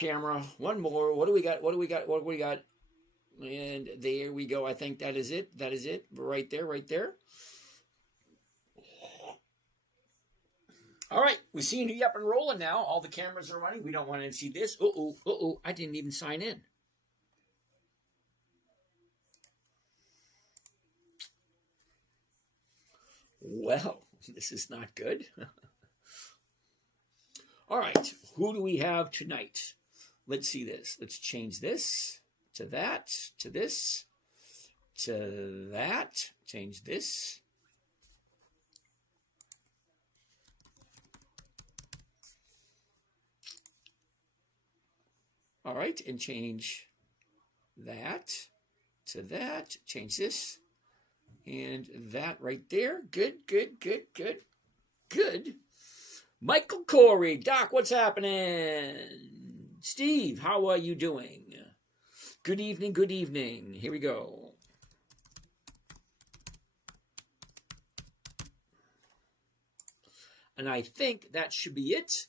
camera. One more. What do we got? What do we got? What do we got? And there we go. I think that is it. That is it. Right there, right there. All right, we seem to be up and rolling now. All the cameras are running. We don't want to see this. I didn't even sign in. Well, this is not good. All right, who do we have tonight? Let's see this. Let's change this to that, to this, to that. Change this. All right, and change that to that. Change this. And that right there. Good. Michael Corey. Doc, what's happening? Steve, how are you doing? Good evening. Here we go. And I think that should be it.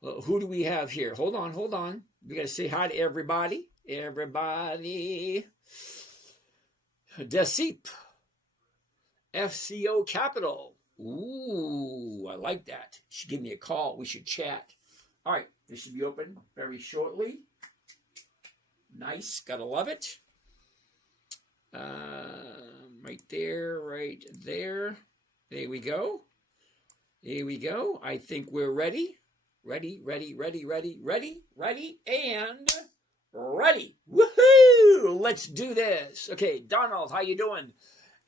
Who do we have here? Hold on. We got to say hi to everybody. Desip. FCO Capital. Ooh, I like that. You should give me a call. We should chat. All right, this should be open very shortly. Nice, gotta love it. Right there. There we go. I think we're ready. Ready, and ready. Woohoo! Let's do this. Okay, Donald, how you doing?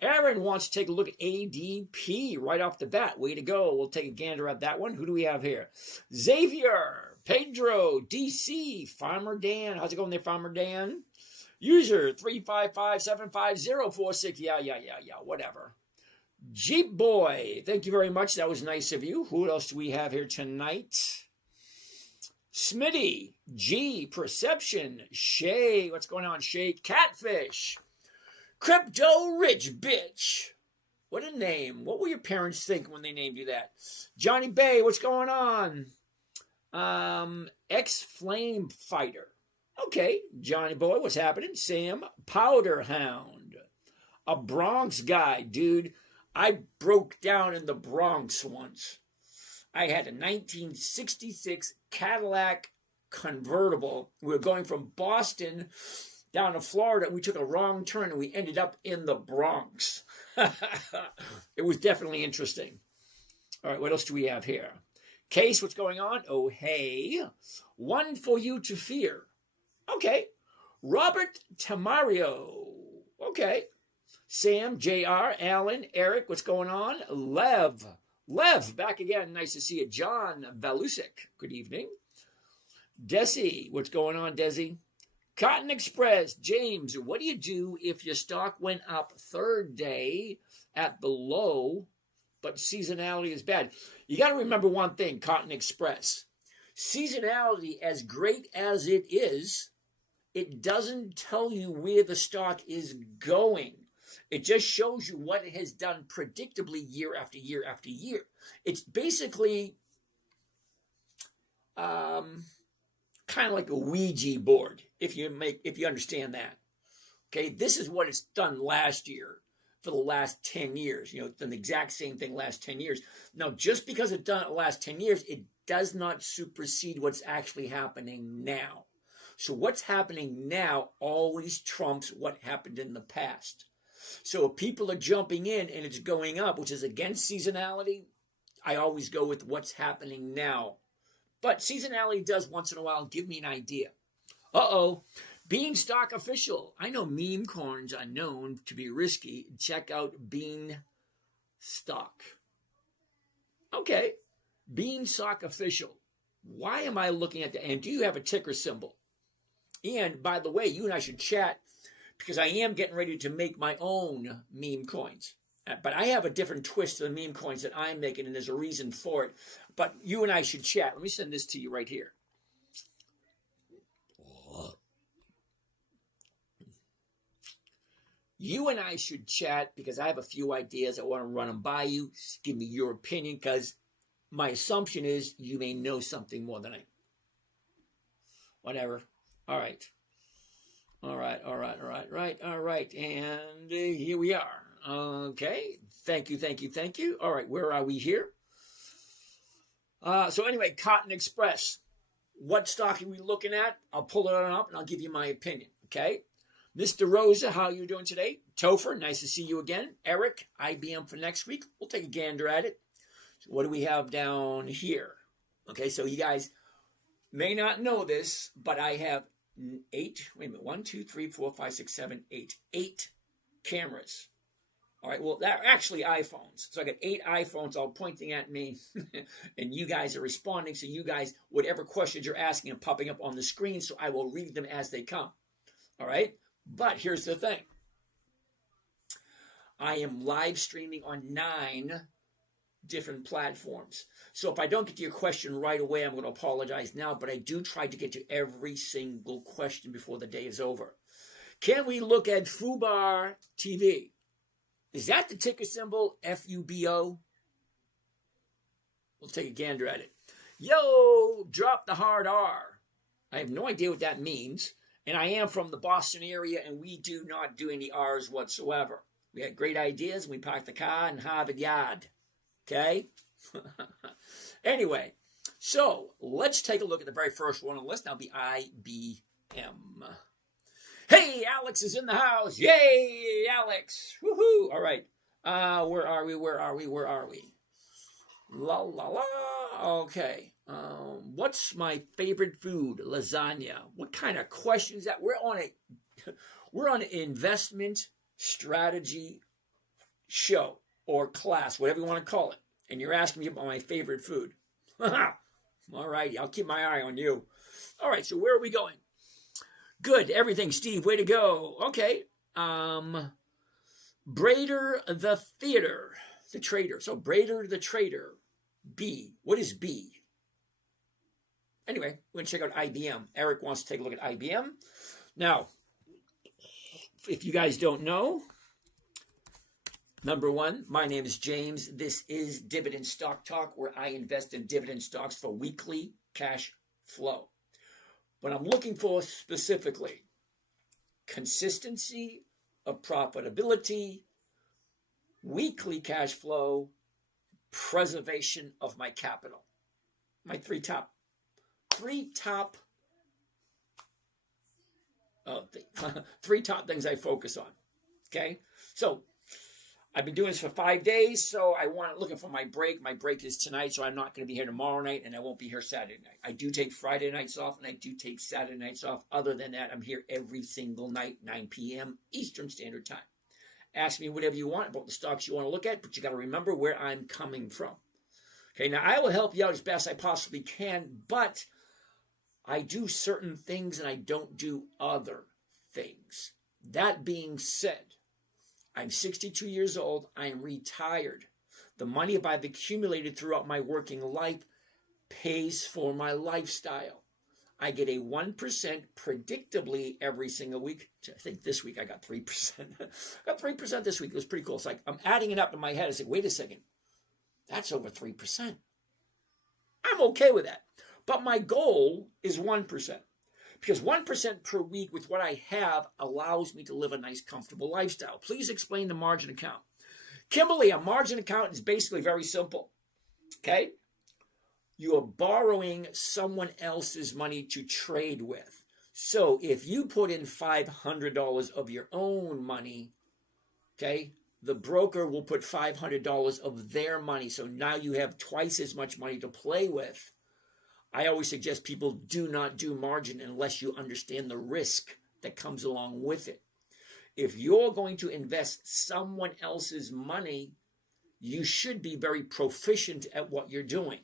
Aaron wants to take a look at ADP right off the bat. Way to go. We'll take a gander at that one. Who do we have here? Xavier, Pedro, DC, Farmer Dan. How's it going there, Farmer Dan? User 355-75046. Yeah, whatever. Jeep Boy, thank you very much. That was nice of you. Who else do we have here tonight? Smitty, G, Perception, Shay. What's going on, Shay? Catfish. Crypto Rich Bitch. What a name. What will your parents think when they named you that? Johnny Bay, what's going on? X-Flame Fighter. Okay, Johnny Boy, what's happening? Sam, Powder Hound. A Bronx guy, dude. I broke down in the Bronx once. I had a 1966 Cadillac convertible. We were going from Boston down to Florida, and we took a wrong turn, and we ended up in the Bronx. It was definitely interesting. All right, what else do we have here? Case, what's going on? Oh, hey. One for you to fear. Okay. Robert Tamario. Okay. Sam, JR, Alan, Eric, what's going on? Lev, back again. Nice to see you. John Valusik, good evening. Desi, what's going on, Desi? Cotton Express, James, what do you do if your stock went up third day at the low, but seasonality is bad? You got to remember one thing, Cotton Express. Seasonality, as great as it is, it doesn't tell you where the stock is going. It just shows you what it has done predictably year after year after year. It's basically kind of like a Ouija board, if you understand that. Okay, this is what it's done last year for the last 10 years. You know, it's done the exact same thing last 10 years. Now, just because it's done it the last 10 years, it does not supersede what's actually happening now. So what's happening now always trumps what happened in the past. So if people are jumping in and it's going up, which is against seasonality, I always go with what's happening now. But seasonality does once in a while give me an idea. Beanstalk Official. I know meme coins are known to be risky. Check out Beanstalk. Okay. Beanstalk Official. Why am I looking at that? And do you have a ticker symbol? And by the way, you and I should chat because I am getting ready to make my own meme coins. But I have a different twist to the meme coins that I'm making, and there's a reason for it. But you and I should chat. Let me send this to you right here. You and I should chat because I have a few ideas. I want to run them by you. Give me your opinion because my assumption is you may know something more than I. Whatever. All right. All right. And here we are. Okay. Thank you. All right. Where are we here? So anyway, Cotton Express. What stock are we looking at? I'll pull it on up and I'll give you my opinion. Okay. Mr. Rosa, how are you doing today? Topher, nice to see you again. Eric, IBM for next week. We'll take a gander at it. So what do we have down here? Okay, so you guys may not know this, but I have 8 cameras. All right, well, they're actually iPhones. So I got 8 iPhones all pointing at me, and you guys are responding. So you guys, whatever questions you're asking are popping up on the screen, so I will read them as they come. All right? But here's the thing. I am live streaming on 9 different platforms. So if I don't get to your question right away, I'm going to apologize now, but I do try to get to every single question before the day is over. Can we look at FUBAR TV? Is that the ticker symbol FUBO? We'll take a gander at it. Yo, drop the hard R. I have no idea what that means. And I am from the Boston area, and we do not do any R's whatsoever. We had great ideas, and we parked the car in Harvard Yard. Okay? Anyway, so let's take a look at the very first one on the list. That'll be IBM. Hey, Alex is in the house. Yay, Alex. Woohoo. All right. Where are we? La, la, la. Okay. What's my favorite food? Lasagna. What kind of question is that? We're on an investment strategy show or class, whatever you want to call it. And you're asking me about my favorite food. All right, I'll keep my eye on you. All right, so where are we going? Good, everything, Steve. Way to go. Okay. Brader the trader. So Brader the trader. B. What is B? Anyway, we're going to check out IBM. Eric wants to take a look at IBM. Now, if you guys don't know, number one, my name is James. This is Dividend Stock Talk, where I invest in dividend stocks for weekly cash flow. What I'm looking for specifically, consistency of profitability, weekly cash flow, preservation of my capital. My three top things I focus on. Okay, so I've been doing this for 5 days, so looking for my break. My break is tonight, so I'm not going to be here tomorrow night, and I won't be here Saturday night. I do take Friday nights off, and I do take Saturday nights off. Other than that, I'm here every single night, 9 p.m. Eastern Standard Time. Ask me whatever you want about the stocks you want to look at, but you got to remember where I'm coming from. Okay, now I will help you out as best I possibly can, but I do certain things and I don't do other things. That being said, I'm 62 years old. I am retired. The money I've accumulated throughout my working life pays for my lifestyle. I get a 1% predictably every single week. I think this week I got 3%. I got 3% this week. It was pretty cool. It's like I'm adding it up in my head. I said, wait a second. That's over 3%. I'm okay with that. But my goal is 1%. Because 1% per week with what I have allows me to live a nice, comfortable lifestyle. Please explain the margin account. Kimberly, a margin account is basically very simple. Okay? You are borrowing someone else's money to trade with. So if you put in $500 of your own money, okay, the broker will put $500 of their money. So now you have twice as much money to play with. I always suggest people do not do margin unless you understand the risk that comes along with it. If you're going to invest someone else's money, you should be very proficient at what you're doing.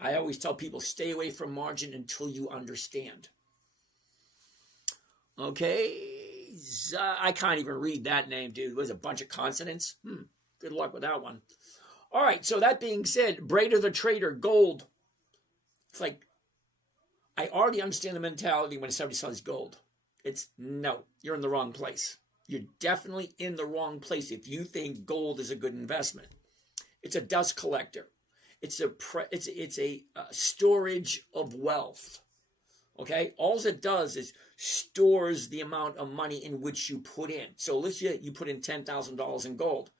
I always tell people, stay away from margin until you understand. Okay, I can't even read that name, dude. It was a bunch of consonants. Good luck with that one. All right, so that being said, Brader the Trader, gold. It's like, I already understand the mentality when somebody says gold. It's no, you're in the wrong place. You're definitely in the wrong place if you think gold is a good investment. It's a dust collector. It's a storage of wealth. Okay, all it does is stores the amount of money in which you put in. So let's say you put in $10,000 in gold.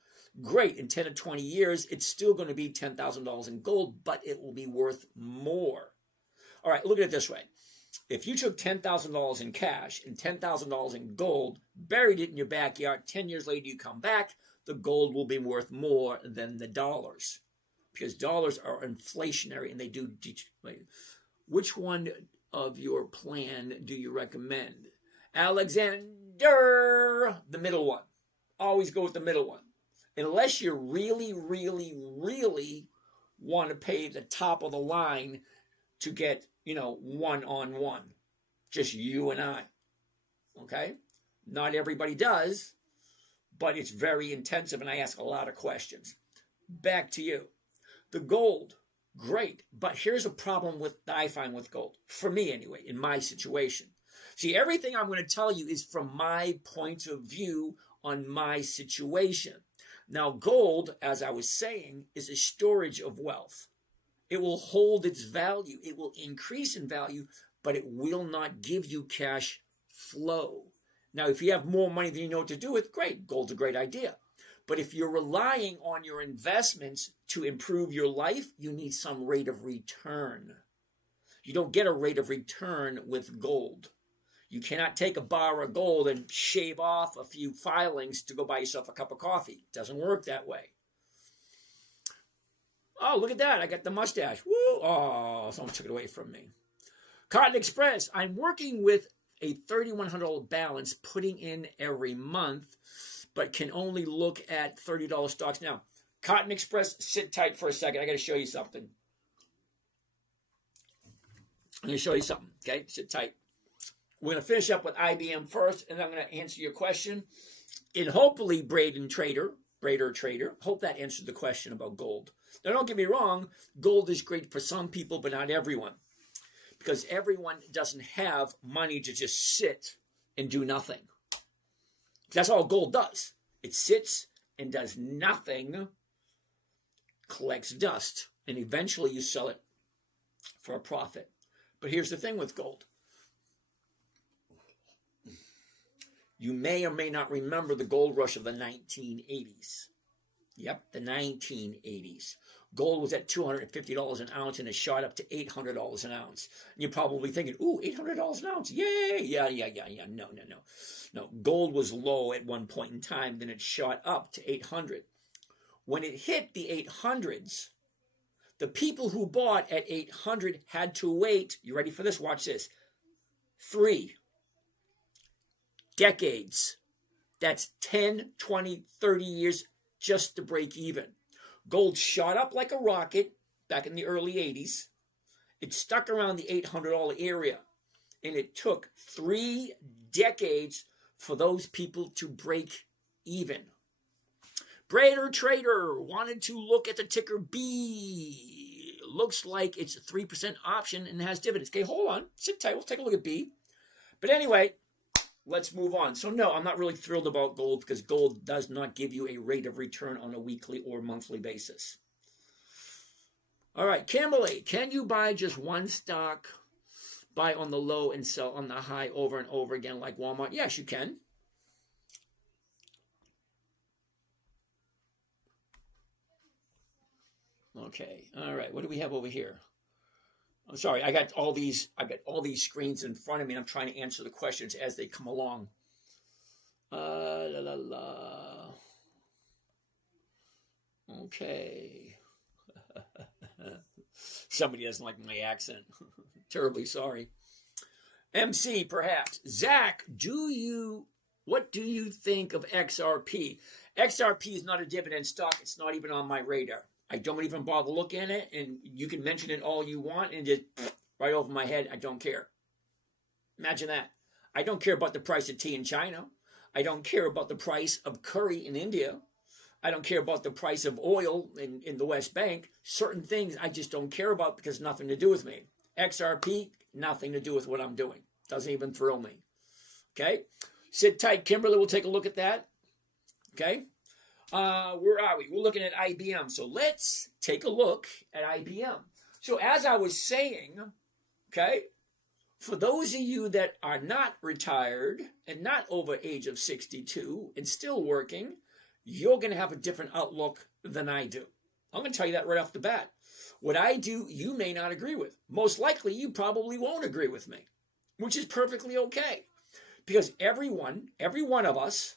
Great, in 10 to 20 years, it's still going to be $10,000 in gold, but it will be worth more. All right, look at it this way. If you took $10,000 in cash and $10,000 in gold, buried it in your backyard, 10 years later you come back, the gold will be worth more than the dollars, because dollars are inflationary and they do. Which one of your plan do you recommend? Alexander, the middle one. Always go with the middle one. Unless you really, really, really want to pay the top of the line to get, one-on-one. Just you and I. Okay? Not everybody does, but it's very intensive and I ask a lot of questions. Back to you. The gold, great, but here's a problem that I find with gold. For me anyway, in my situation. See, everything I'm going to tell you is from my point of view on my situation. Now, gold, as I was saying, is a storage of wealth. It will hold its value. It will increase in value, but it will not give you cash flow. Now, if you have more money than you know what to do with, great. Gold's a great idea. But if you're relying on your investments to improve your life, you need some rate of return. You don't get a rate of return with gold. You cannot take a bar of gold and shave off a few filings to go buy yourself a cup of coffee. It doesn't work that way. Oh, look at that. I got the mustache. Woo! Oh, someone took it away from me. Cotton Express. I'm working with a $3,100 balance, putting in every month, but can only look at $30 stocks now. Cotton Express, sit tight for a second. I got to show you something. I'm going to show you something, okay? Sit tight. We're going to finish up with IBM first, and I'm going to answer your question. And hopefully, Brader Trader, hope that answered the question about gold. Now, don't get me wrong, gold is great for some people, but not everyone. Because everyone doesn't have money to just sit and do nothing. That's all gold does. It sits and does nothing, collects dust, and eventually you sell it for a profit. But here's the thing with gold. You may or may not remember the gold rush of the 1980s. Yep, the 1980s. Gold was at $250 an ounce and it shot up to $800 an ounce. And you're probably thinking, ooh, $800 an ounce, yay! Yeah. No, gold was low at one point in time, then it shot up to 800. When it hit the 800s, the people who bought at 800 had to wait, you ready for this? Watch this. 3 decades. That's 10, 20, 30 years just to break even. Gold shot up like a rocket back in the early 80s. It stuck around the $800 area. And it took 3 decades for those people to break even. Brader Trader wanted to look at the ticker B. Looks like it's a 3% option and has dividends. Okay, hold on. Sit tight. We'll take a look at B. But anyway, let's move on. So no, I'm not really thrilled about gold because gold does not give you a rate of return on a weekly or monthly basis. All right, Kimberly, can you buy just one stock, buy on the low and sell on the high over and over again like Walmart? Yes, you can. Okay, all right, what do we have over here? I'm sorry, I got all these screens in front of me and I'm trying to answer the questions as they come along. Okay. Somebody doesn't like my accent. Terribly sorry. MC, perhaps. Zach, what do you think of XRP? XRP is not a dividend stock. It's not even on my radar. I don't even bother looking at it, and you can mention it all you want and just right over my head. I don't care. Imagine that. I don't care about the price of tea in China. I don't care about the price of curry in India. I don't care about the price of oil in the West Bank. Certain things I just don't care about because nothing to do with me. XRP, nothing to do with what I'm doing. Doesn't even thrill me. Okay? Sit tight, Kimberly. We'll take a look at that. Okay? Where are we? We're looking at IBM. So let's take a look at IBM. So as I was saying, okay, For those of you that are not retired and not over age of 62 and still working, you're going to have a different outlook than I do. I'm going to tell you that right off the bat. What I do, you may not agree with. Most likely, you probably won't agree with me, which is perfectly okay. Because every one of us,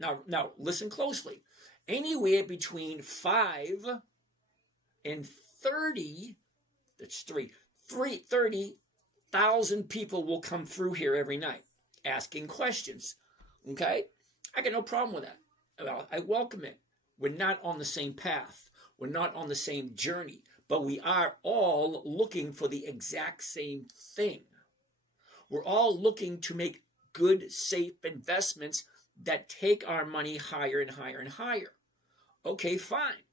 now listen closely, anywhere between 5 and 30, that's 30,000 people will come through here every night asking questions. Okay? I got no problem with that. Well, I welcome it. We're not on the same path. We're not on the same journey, but we are all looking for the exact same thing. We're all looking to make good, safe investments that take our money higher and higher and higher. Okay, fine.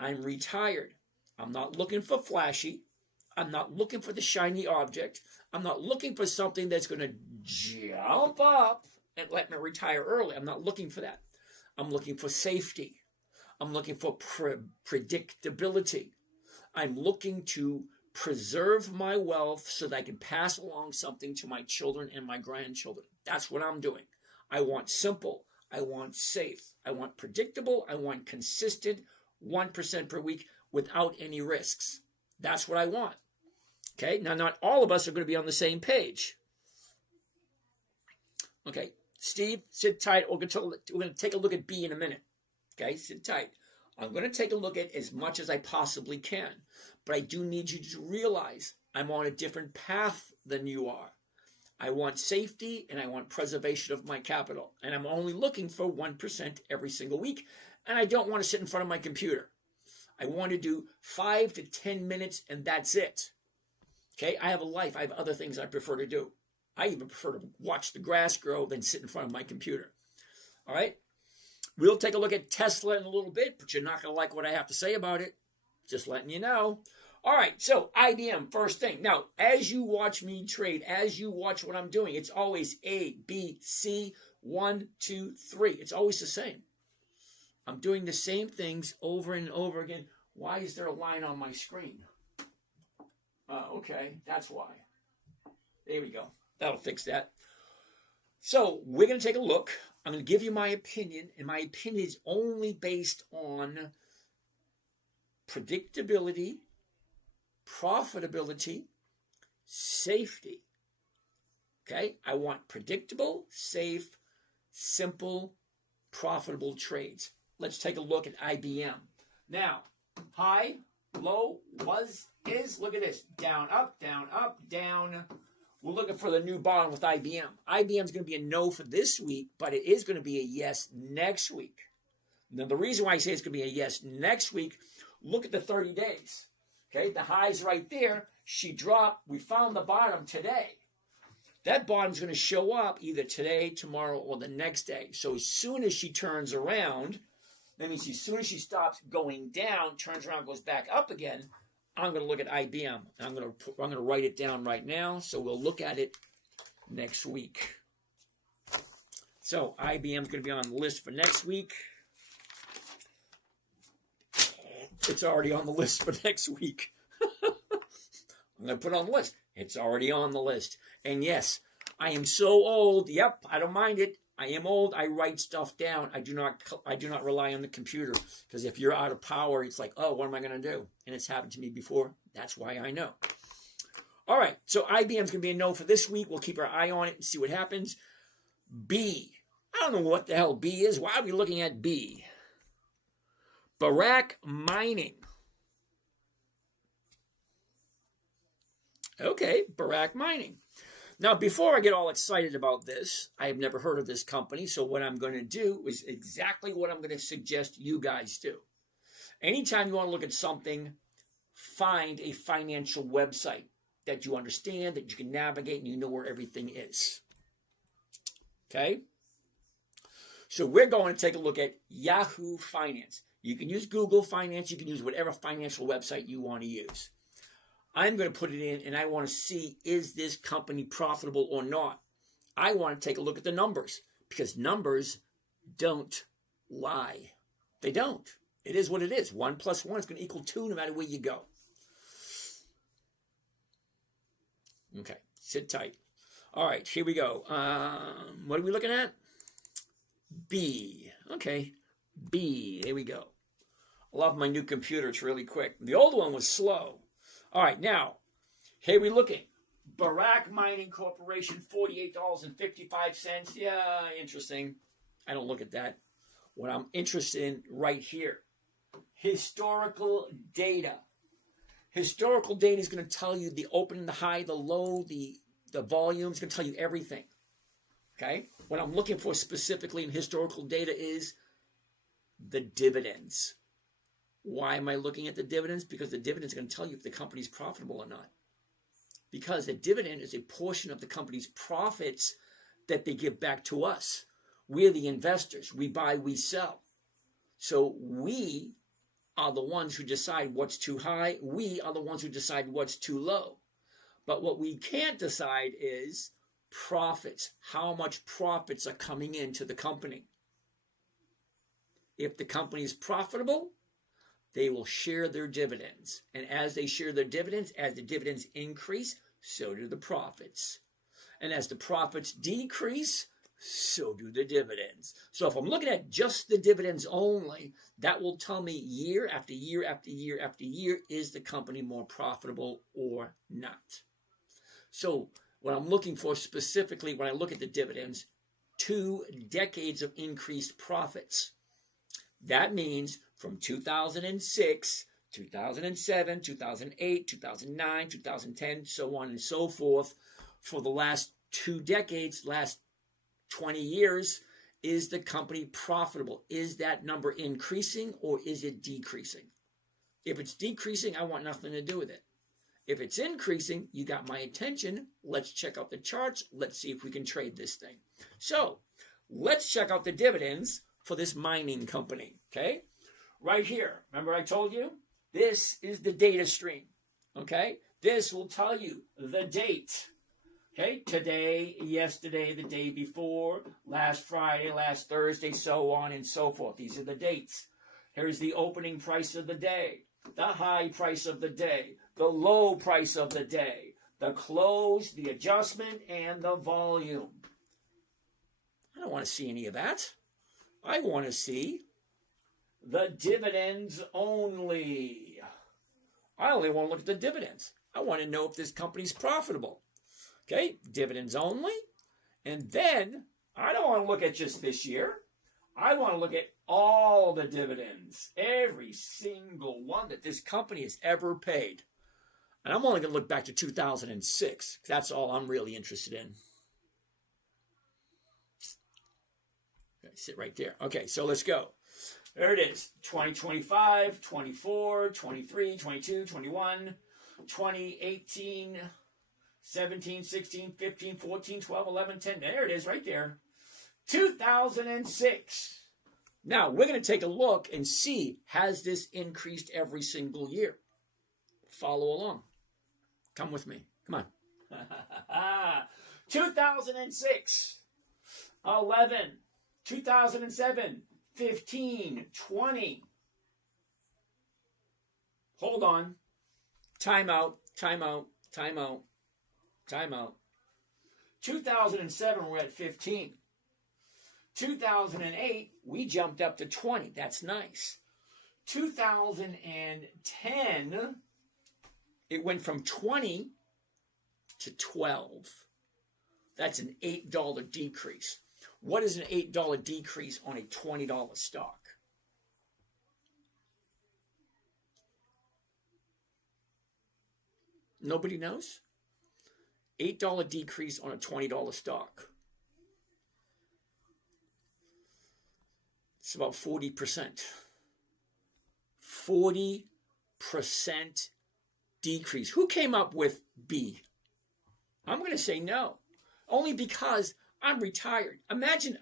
I'm retired. I'm not looking for flashy. I'm not looking for the shiny object. I'm not looking for something that's going to jump up and let me retire early. I'm not looking for that. I'm looking for safety. I'm looking for predictability. I'm looking to preserve my wealth so that I can pass along something to my children and my grandchildren. That's what I'm doing. I want simple. I want safe. I want predictable. I want consistent 1% per week without any risks. That's what I want. Okay, now not all of us are going to be on the same page. Okay, Steve, sit tight. We're going to take a look at B in a minute. Okay, sit tight. I'm going to take a look at as much as I possibly can. But I do need you to realize I'm on a different path than you are. I want safety and I want preservation of my capital. And I'm only looking for 1% every single week. And I don't want to sit in front of my computer. I want to do 5 to 10 minutes and that's it. Okay, I have a life. I have other things I prefer to do. I even prefer to watch the grass grow than sit in front of my computer. All right? We'll take a look at Tesla in a little bit, but you're not going to like what I have to say about it. Just letting you know. All right, so IBM, first thing. Now, as you watch me trade, as you watch what I'm doing, it's always A, B, C, 1, 2, 3. It's always the same. I'm doing the same things over and over again. Why is there a line on my screen? Okay, that's why. There we go. That'll fix that. So we're going to take a look. I'm going to give you my opinion, and my opinion is only based on predictability, profitability, safety. Okay? I want predictable, safe, simple, profitable trades. Let's take a look at IBM. Now, high, low, was, is, look at this. Down, up, down. We're looking for the new bottom with IBM. IBM is going to be a no for this week, but it is going to be a yes next week. Now, the reason why I say it's going to be a yes next week, look at the 30 days. Okay, the high's right there. She dropped. We found the bottom today. That bottom's going to show up either today, tomorrow, or the next day. So as soon as she turns around, that means as soon as she stops going down, turns around, goes back up again, I'm going to look at IBM. I'm going to write it down right now, so we'll look at it next week. So IBM is going to be on the list for next week. It's already on the list for next week. I'm going to put it on the list. It's already on the list. And yes, I am so old. Yep, I don't mind it. I am old. I write stuff down. I do not rely on the computer, because if you're out of power, it's like, oh, what am I going to do? And it's happened to me before. That's why I know. All right, so IBM is going to be a no for this week. We'll keep our eye on it and see what happens. B. I don't know what the hell B is. Why are we looking at B? Barrack Mining. Okay, Barrack Mining. Now, before I get all excited about this, I have never heard of this company, so what I'm going to do is exactly what I'm going to suggest you guys do. Anytime you want to look at something, find a financial website that you understand, that you can navigate, and you know where everything is. Okay? So we're going to take a look at Yahoo Finance. You can use Google Finance. You can use whatever financial website you want to use. I'm going to put it in, and I want to see, is this company profitable or not? I want to take a look at the numbers, because numbers don't lie. They don't. It is what it is. 1 + 1 is going to equal 2 no matter where you go. Okay, Sit tight. All right, here we go. What are we looking at? B. Okay, B. There we go. I love my new computer. It's really quick. The old one was slow. All right, now, here we're looking. Barack Mining Corporation, $48.55. Yeah, interesting. I don't look at that. What I'm interested in right here, historical data. Historical data is going to tell you the open, the high, the low, the volume. It's going to tell you everything. Okay? What I'm looking for specifically in historical data is the dividends. Why am I looking at the dividends? Because the dividend is going to tell you if the company is profitable or not. Because the dividend is a portion of the company's profits that they give back to us. We're the investors. We buy, we sell. So we are the ones who decide what's too high. We are the ones who decide what's too low. But what we can't decide is profits. How much profits are coming into the company. If the company is profitable, they will share their dividends. And as they share their dividends, as the dividends increase, so do the profits. And as the profits decrease, so do the dividends. So if I'm looking at just the dividends only, that will tell me year after year after year after year, is the company more profitable or not? So what I'm looking for specifically when I look at the dividends, 2 decades of increased profits. That means from 2006, 2007, 2008, 2009, 2010, so on and so forth, for the last 2 decades, last 20 years, is the company profitable? Is that number increasing or is it decreasing? If it's decreasing, I want nothing to do with it. If it's increasing, you got my attention. Let's check out the charts. Let's see if we can trade this thing. So let's check out the dividends for this mining company, okay? Right here, remember I told you? This is the data stream, okay? This will tell you the date, okay? Today, yesterday, the day before, last Friday, last Thursday, so on and so forth. These are the dates. Here's the opening price of the day, the high price of the day, the low price of the day, the close, the adjustment, and the volume. I don't want to see any of that. I want to see the dividends only. I only want to look at the dividends. I want to know if this company's profitable. Okay, dividends only. And then I don't want to look at just this year. I want to look at all the dividends, every single one that this company has ever paid. And I'm only going to look back to 2006. That's all I'm really interested in. Okay, sit right there. Okay, so let's go. There it is. 2025, 24, 23, 22, 21, 2018, 17, 16, 15, 14, 12, 11, 10. There it is right there. 2006. Now, we're going to take a look and see, has this increased every single year? Follow along. Come with me. Come on. 2006, 11, 2007, 15, 20. Hold on. Time out, time out, time out, time out. 2007, we're at 15. 2008, we jumped up to 20. That's nice. 2010, it went from 20 to 12. That's an $8 decrease. What is an $8 decrease on a $20 stock? Nobody knows? $8 decrease on a $20 stock. It's about 40%. 40% decrease. Who came up with B? I'm going to say no. Only because I'm retired. Imagine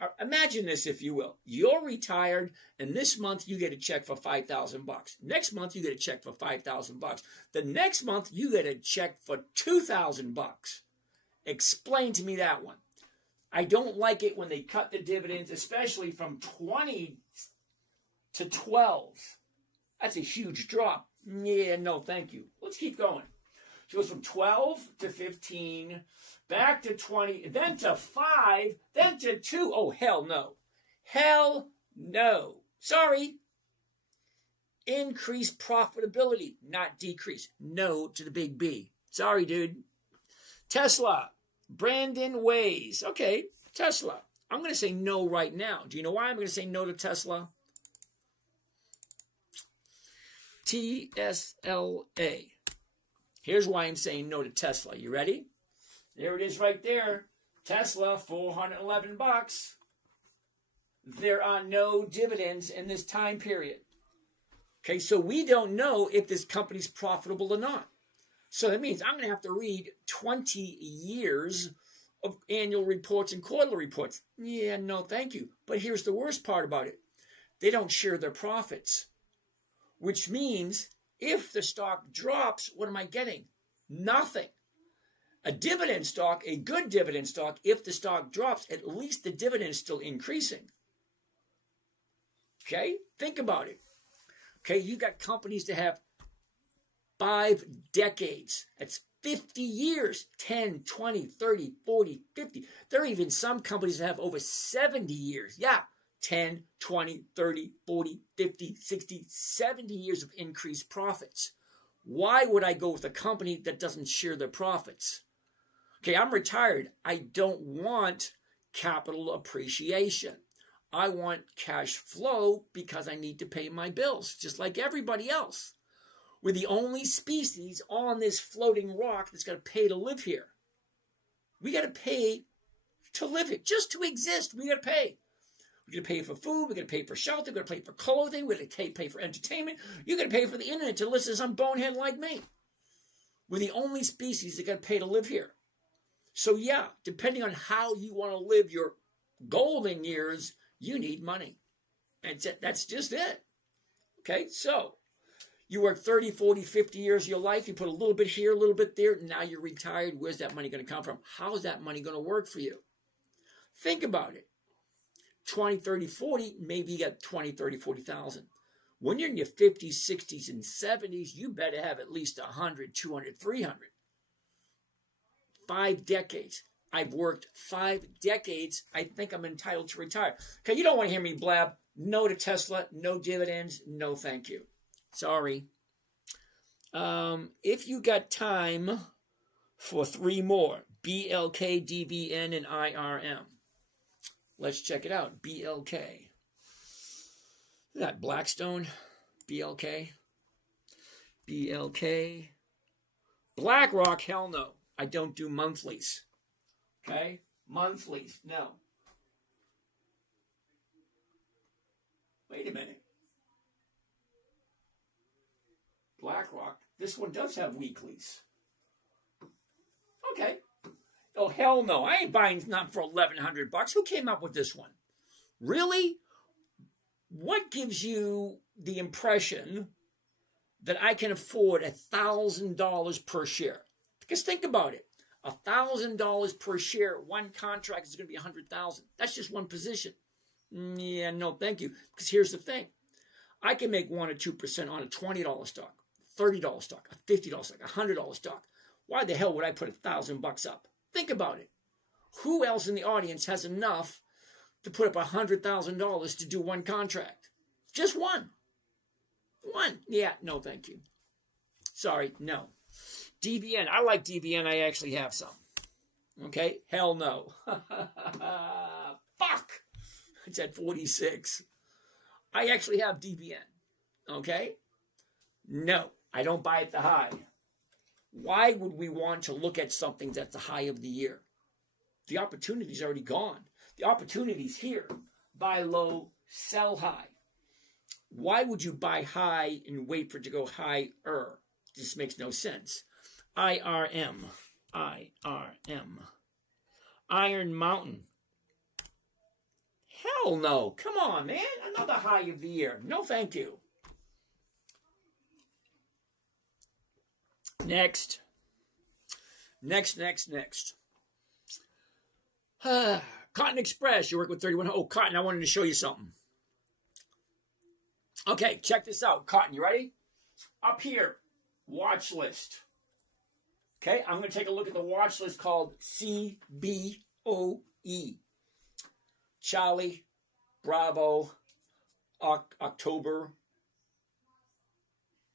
this, if you will. You're retired, and this month you get a check for $5,000. Next month you get a check for $5,000. The next month you get a check for $2,000. Explain to me that one. I don't like it when they cut the dividends, especially from 20 to 12. That's a huge drop. Yeah, no, thank you. Let's keep going. She goes from 12 to 15, back to 20, then to 5, then to 2. Oh, hell no. Hell no. Sorry. Increase profitability, not decrease. No to the big B. Sorry, dude. Tesla. Brandon Ways. Okay, Tesla. I'm going to say no right now. Do you know why I'm going to say no to Tesla? TSLA. Here's why I'm saying no to Tesla. You ready? There it is right there. Tesla, $411. There are no dividends in this time period. Okay, so we don't know if this company's profitable or not. So that means I'm going to have to read 20 years of annual reports and quarterly reports. Yeah, no, thank you. But here's the worst part about it. They don't share their profits, which means if the stock drops, what am I getting? Nothing. A dividend stock, a good dividend stock, if the stock drops, at least the dividend is still increasing. Okay, think about it. Okay, you got companies that have 5 decades. That's 50 years, 10, 20, 30, 40, 50. There are even some companies that have over 70 years. Yeah, 10, 20, 30, 40, 50, 60, 70 years of increased profits. Why would I go with a company that doesn't share their profits? Okay, I'm retired. I don't want capital appreciation. I want cash flow because I need to pay my bills, just like everybody else. We're the only species on this floating rock that's got to pay to live here. We got to pay to live here. Just to exist, we got to pay. We got to pay for food. We got to pay for shelter. We got to pay for clothing. We got to pay for entertainment. You got to pay for the internet to listen to some bonehead like me. We're the only species that got to pay to live here. So yeah, depending on how you want to live your golden years, you need money. That's just it. Okay, so you work 30, 40, 50 years of your life. You put a little bit here, a little bit there. Now you're retired. Where's that money going to come from? How's that money going to work for you? Think about it. 20, 30, 40, maybe you got 20, 30, 40,000. When you're in your 50s, 60s, and 70s, you better have at least 100, 200, 300. 5 decades. I've worked 5 decades. I think I'm entitled to retire. Okay, you don't want to hear me blab. No to Tesla, no dividends, no thank you. Sorry. If you got time for 3 more, BLK, DVN, and IRM. Let's check it out. BLK. That Blackstone, BLK. BLK. BlackRock, hell no. I don't do monthlies. Okay? Monthlies, no. Wait a minute. BlackRock, this one does have weeklies. Okay. Oh, hell no. I ain't buying nothing for $1,100. Who came up with this one? Really? What gives you the impression that I can afford $1,000 per share? Because think about it. $1,000 per share, one contract is going to be $100,000. That's just one position. Yeah, no, thank you. Because here's the thing. I can make 1 or 2% on a $20 stock, $30 stock, a $50 stock, a $100 stock. Why the hell would I put $1,000 up? Think about it. Who else in the audience has enough to put up $100,000 to do one contract? Just one. One. Yeah, no, thank you. Sorry, no. DVN. I like DVN. I actually have some. Okay? Hell no. Fuck. It's at 46. I actually have DVN. Okay? No. I don't buy at the high. Why would we want to look at something that's the high of the year? The opportunity's already gone. The opportunity's here. Buy low, sell high. Why would you buy high and wait for it to go higher? This makes no sense. IRM. Iron Mountain. Hell no. Come on, man. Another high of the year. No, thank you. Next. Cotton Express. You work with 31. Oh, Cotton, I wanted to show you something. Okay, check this out. Cotton, you ready? Up here, watch list. Okay, I'm going to take a look at the watch list called CBOE. Charlie, Bravo, October,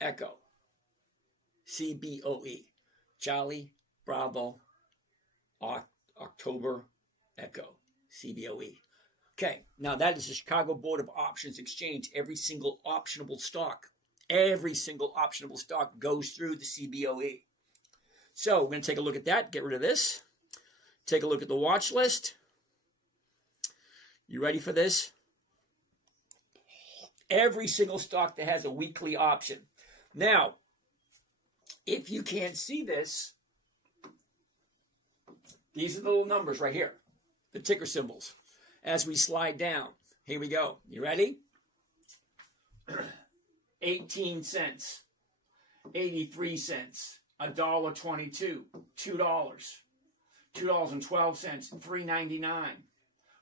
Echo. CBOE. Charlie, Bravo, October, Echo. CBOE. Okay, now that is the Chicago Board of Options Exchange. Every single optionable stock goes through the CBOE. So we're going to take a look at that. Get rid of this. Take a look at the watch list. You ready for this? Every single stock that has a weekly option. Now, if you can't see this, these are the little numbers right here, the ticker symbols. As we slide down, here we go. You ready? 18 cents, 83 cents, $1.22, $2, $2.12, $3.99,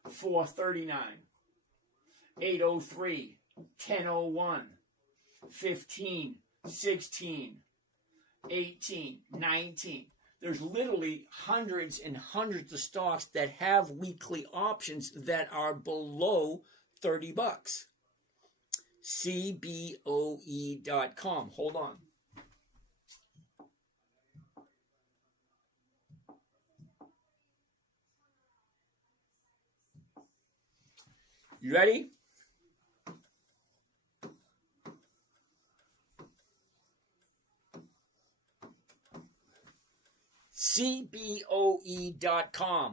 $4.39, $8.03, $10.01, 15, 16, 18, 19. There's literally hundreds and hundreds of stocks that have weekly options that are below $30. CBOE.com. Hold on. You ready? CBOE.com,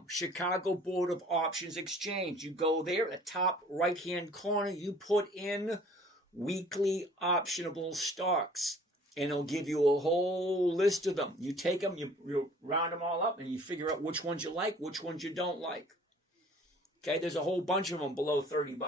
Chicago Board of Options Exchange. You go there, at the top right-hand corner, you put in weekly optionable stocks, and it'll give you a whole list of them. You take them, you round them all up, and you figure out which ones you like, which ones you don't like. Okay, there's a whole bunch of them below $30.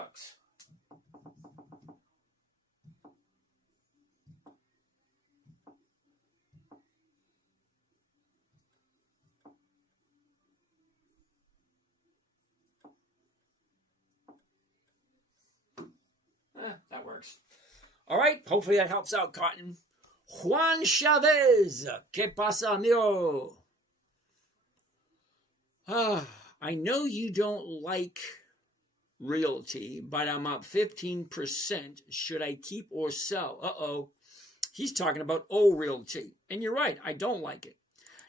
That works. All right, hopefully that helps out, Cotton. Juan Chavez, ¿qué pasa, amigo? I know you don't like realty, but I'm up 15%. Should I keep or sell? Uh-oh. He's talking about realty. And you're right, I don't like it.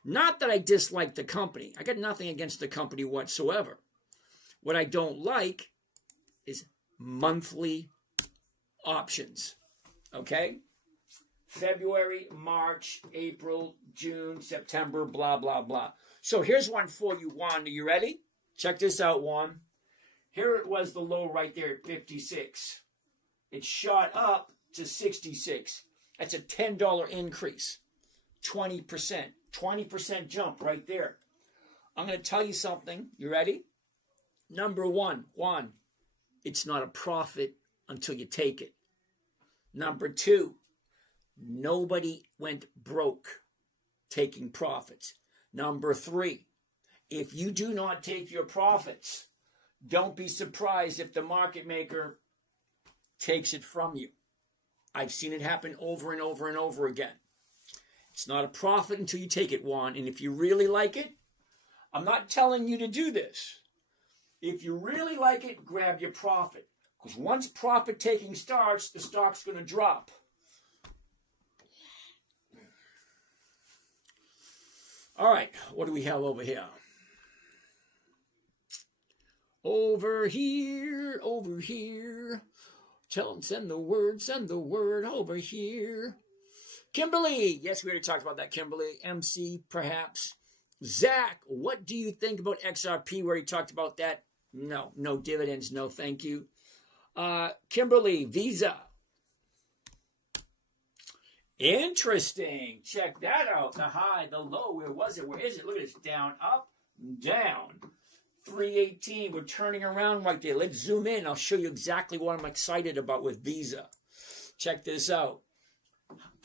Not that I dislike the company. I got nothing against the company whatsoever. What I don't like is monthly options. Okay? February, March, April, June, September, blah, blah, blah. So here's one for you, Juan. Are you ready? Check this out, Juan. Here it was the low right there at 56. It shot up to 66. That's a $10 increase. 20%. 20% jump right there. I'm going to tell you something. You ready? Number one, Juan, it's not a profit until you take it. Number two, nobody went broke taking profits. Number three, if you do not take your profits, don't be surprised if the market maker takes it from you. I've seen it happen over and over and over again. It's not a profit until you take it, Juan. And if you really like it, I'm not telling you to do this. If you really like it, grab your profit. Because once profit taking starts, the stock's going to drop. All right, what do we have over here? Over here, over here. Tell them, send the word over here. Kimberly, yes, we already talked about that, Kimberly. MC, perhaps. Zach, what do you think about XRP? We already talked about that. No dividends, no thank you. Kimberly, Visa. Interesting. Check that out. The high, the low. Where was it? Where is it? Look at this. Down, up, down. 318. We're turning around right there. Let's zoom in. I'll show you exactly what I'm excited about with Visa. Check this out.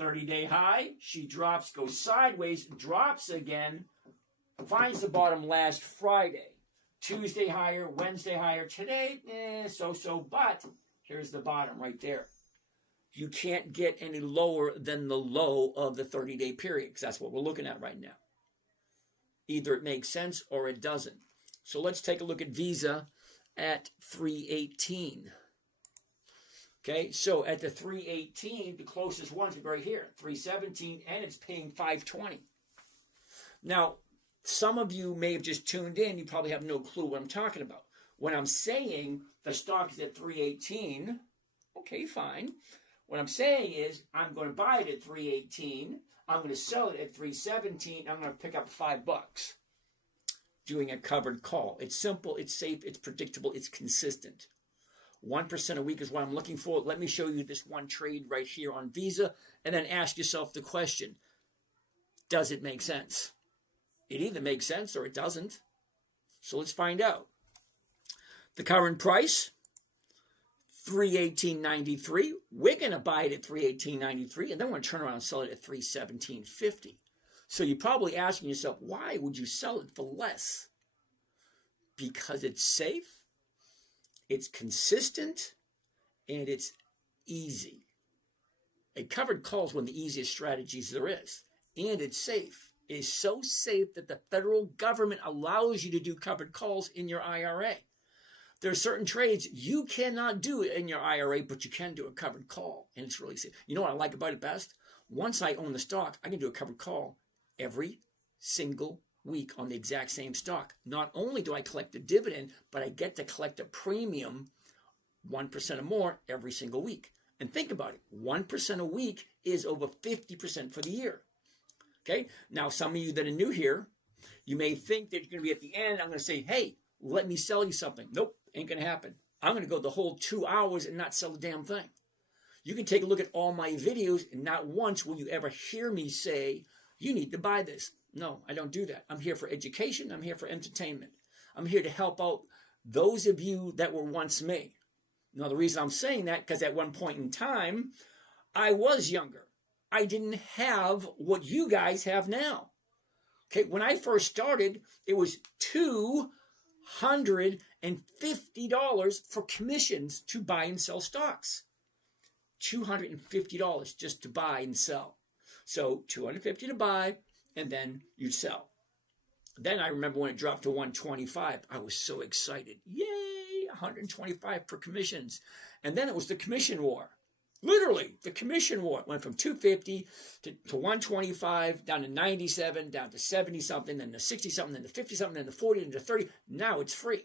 30-day high. She drops, goes sideways, drops again, finds the bottom last Friday. Tuesday higher, Wednesday higher. Today, so-so, but here's the bottom right there. You can't get any lower than the low of the 30-day period, because that's what we're looking at right now. Either it makes sense or it doesn't. So let's take a look at Visa at 318. Okay, so at the 318, the closest one's right here, 317, and it's paying 520. Now, some of you may have just tuned in. You probably have no clue what I'm talking about. When I'm saying the stock is at 318, okay, fine. What I'm saying is I'm going to buy it at 318. I'm going to sell it at 317. I'm going to pick up $5. Doing a covered call. It's simple, it's safe, it's predictable, it's consistent. 1% a week is what I'm looking for. Let me show you this one trade right here on Visa, and then ask yourself the question, does it make sense? It either makes sense or it doesn't. So let's find out. The current price, $318.93. We're going to buy it at $318.93, and then we're going to turn around and sell it at $317.50. So you're probably asking yourself, why would you sell it for less? Because it's safe, it's consistent, and it's easy. A covered call is one of the easiest strategies there is, and it's safe. It is so safe that the federal government allows you to do covered calls in your IRA. There are certain trades you cannot do in your IRA, but you can do a covered call, and it's really safe. You know what I like about it best? Once I own the stock, I can do a covered call every single week on the exact same stock. Not only do I collect a dividend, but I get to collect a premium 1% or more every single week. And think about it, 1% a week is over 50% for the year. Okay, now some of you that are new here, you may think that you're going to be at the end, I'm going to say, hey, let me sell you something. Nope, ain't going to happen. I'm going to go the whole 2 hours and not sell a damn thing. You can take a look at all my videos, and not once will you ever hear me say, you need to buy this. No, I don't do that. I'm here for education. I'm here for entertainment. I'm here to help out those of you that were once me. Now, the reason I'm saying that, because at one point in time, I was younger. I didn't have what you guys have now. Okay, when I first started, it was $250 for commissions to buy and sell stocks. $250 just to buy and sell. So $250 to buy, and then you sell. Then I remember when it dropped to $125, I was so excited. Yay, $125 for commissions. And then it was the commission war. Literally, the commission war. It went from $250 to $125, down to $97, down to $70-something, then to $60-something, then to $50-something, then to $40, then to $30. Now it's free.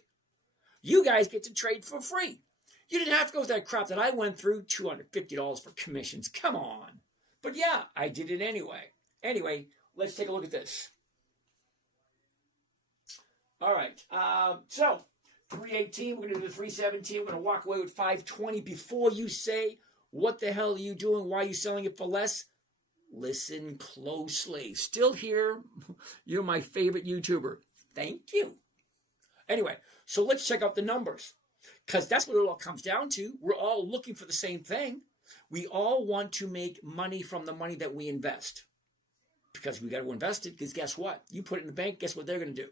You guys get to trade for free. You didn't have to go with that crap that I went through, $250 for commissions. Come on. But yeah, I did it anyway. Anyway, let's take a look at this. All right. So, 318, we're going to do the 317. We're going to walk away with 520. Before you say, what the hell are you doing? Why are you selling it for less? Listen closely. Still here. You're my favorite YouTuber. Thank you. Anyway, so let's check out the numbers, because that's what it all comes down to. We're all looking for the same thing. We all want to make money from the money that we invest, because we got to invest it, because guess what? You put it in the bank, guess what they're going to do?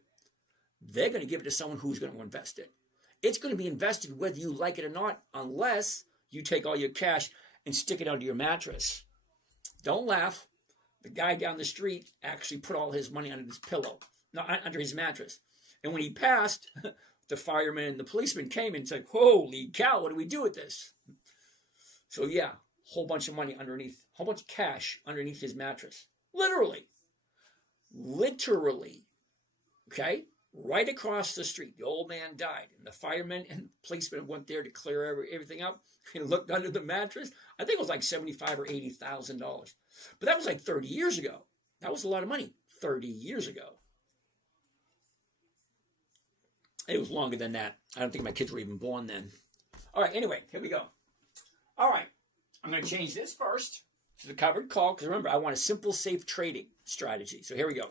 They're going to give it to someone who's going to invest it. It's going to be invested whether you like it or not, unless you take all your cash and stick it under your mattress. Don't laugh. The guy down the street actually put all his money under his pillow, not under his mattress. And when he passed, the fireman and the policeman came and said, holy cow, what do we do with this? So yeah, whole bunch of money underneath, whole bunch of cash underneath his mattress. Literally, okay? Right across the street, the old man died, and the firemen and the policeman went there to clear everything up and looked under the mattress. I think it was like $75,000 or $80,000, but that was like 30 years ago. That was a lot of money 30 years ago. It was longer than that. I don't think my kids were even born then. All right, anyway, here we go. All right, I'm going to change this first to the covered call, because remember, I want a simple, safe trading strategy. So here we go.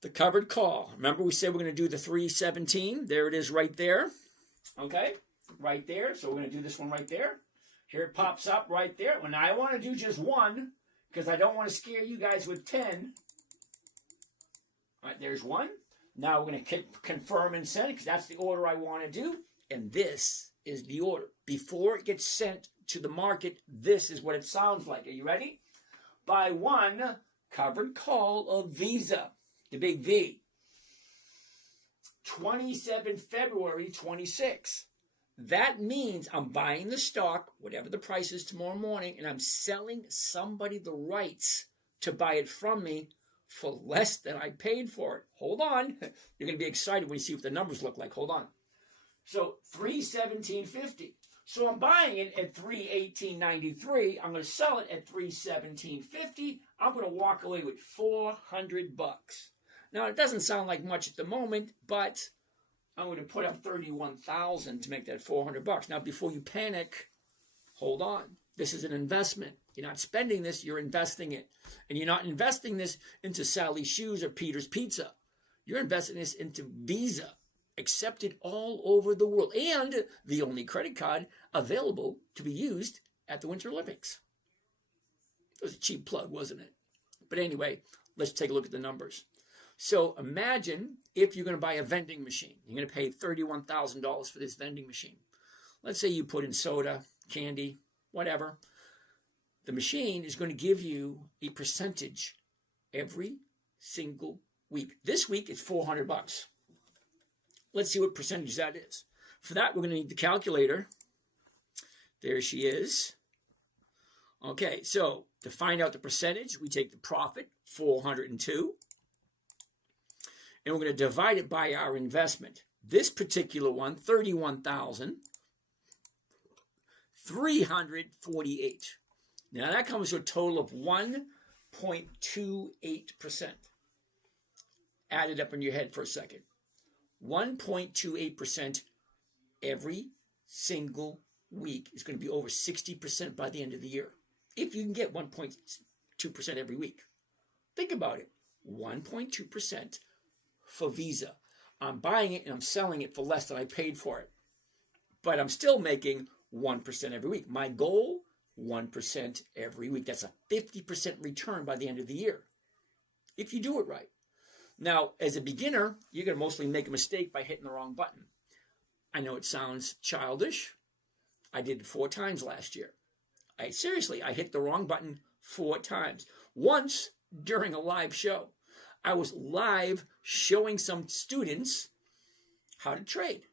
The covered call. Remember, we said we're going to do the 317. There it is right there. Okay, right there. So we're going to do this one right there. Here it pops up right there. Well, now I want to do just one, because I don't want to scare you guys with 10. All right, there's one. Now we're going to confirm and send, because that's the order I want to do. And this is the order. Before it gets sent to the market, this is what it sounds like. Are you ready? Buy one covered call of Visa. the big V. 27 February 26. That means I'm buying the stock, whatever the price is tomorrow morning, and I'm selling somebody the rights to buy it from me for less than I paid for it. Hold on. You're going to be excited when you see what the numbers look like. Hold on. So 317.50. So I'm buying it at 318.93. I'm going to sell it at 317.50. I'm going to walk away with $400. Now it doesn't sound like much at the moment, but I'm going to put up $31,000 to make that $400. Now before you panic, hold on. This is an investment. You're not spending this, you're investing it. And you're not investing this into Sally's Shoes or Peter's Pizza. You're investing this into Visa, accepted all over the world, and the only credit card available to be used at the Winter Olympics. It was a cheap plug, wasn't it? But anyway, let's take a look at the numbers. So imagine if you're going to buy a vending machine. You're going to pay $31,000 for this vending machine. Let's say you put in soda, candy, whatever. The machine is going to give you a percentage every single week. This week it's $400. Let's see what percentage that is. For that, we're going to need the calculator. There she is. Okay, so to find out the percentage, we take the profit, 402, and we're going to divide it by our investment. This particular one, 31,348. Now that comes to a total of 1.28%. Add it up in your head for a second. 1.28% every single week is going to be over 60% by the end of the year. If you can get 1.2% every week. Think about it. 1.2% for Visa. I'm buying it and I'm selling it for less than I paid for it. But I'm still making 1% every week. My goal, 1% every week. That's a 50% return by the end of the year. If you do it right. Now, as a beginner, you're going to mostly make a mistake by hitting the wrong button. I know it sounds childish. I did it 4 times last year. I hit the wrong button 4 times. Once during a live show. I was live showing some students how to trade.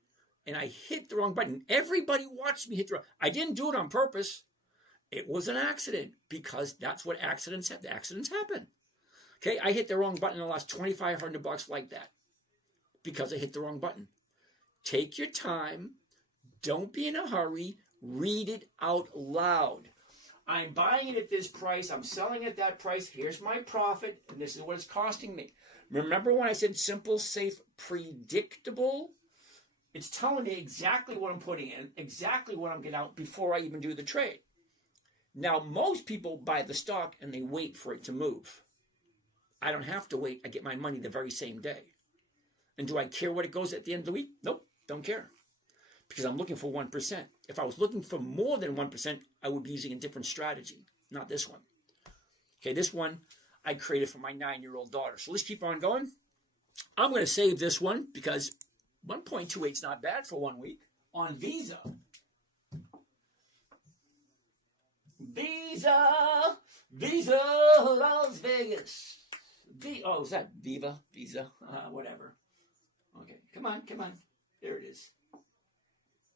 And I hit the wrong button. Everybody watched me hit the wrong. I didn't do it on purpose. It was an accident because that's what accidents happen. Accidents happen. Okay, I hit the wrong button and I lost $2,500 like that because I hit the wrong button. Take your time. Don't be in a hurry. Read it out loud. I'm buying it at this price. I'm selling at that price. Here's my profit, and this is what it's costing me. Remember when I said simple, safe, predictable? It's telling me exactly what I'm putting in, exactly what I'm getting out before I even do the trade. Now, most people buy the stock and they wait for it to move. I don't have to wait. I get my money the very same day. And do I care what it goes at the end of the week? Nope, don't care. Because I'm looking for 1%. If I was looking for more than 1%, I would be using a different strategy, not this one. Okay, this one I created for my 9-year-old daughter. So let's keep on going. I'm going to save this one because 1.28 is not bad for 1 week on Visa. Visa Las Vegas. Is that Viva? Visa? Whatever. Okay, come on. There it is.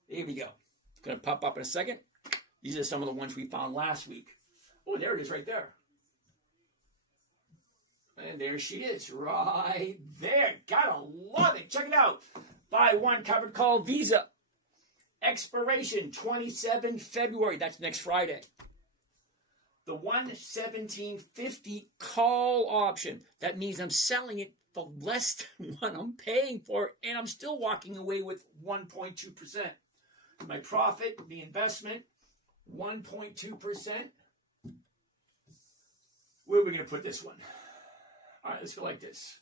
Here we go. It's going to pop up in a second. These are some of the ones we found last week. Oh, there it is right there. And there she is right there. Gotta love it. Check it out. Buy one covered call Visa. Expiration 27 February. That's next Friday. The 117.50 call option. That means I'm selling it for less than what I'm paying for it, and I'm still walking away with 1.2%. My profit, the investment, 1.2%. Where are we going to put this one? All right, let's go like this.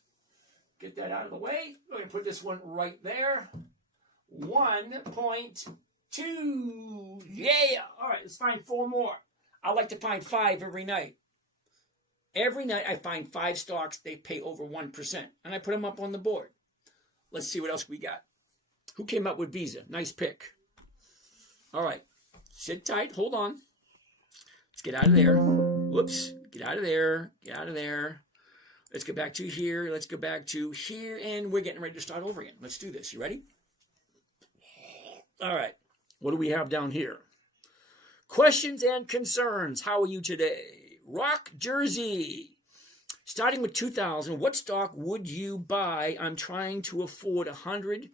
Get that out of the way. We're going to put this one right there. 1.2. Yeah. All right, let's find 4 more. I like to find 5 every night. Every night I find 5 stocks. They pay over 1%. And I put them up on the board. Let's see what else we got. Who came up with Visa? Nice pick. All right. Sit tight. Hold on. Let's get out of there. Whoops. Get out of there. Get out of there. Let's go back to here. Let's go back to here. And we're getting ready to start over again. Let's do this. You ready? All right. What do we have down here? Questions and concerns. How are you today? Rock Jersey. Starting with 2000, what stock would you buy? I'm trying to afford 100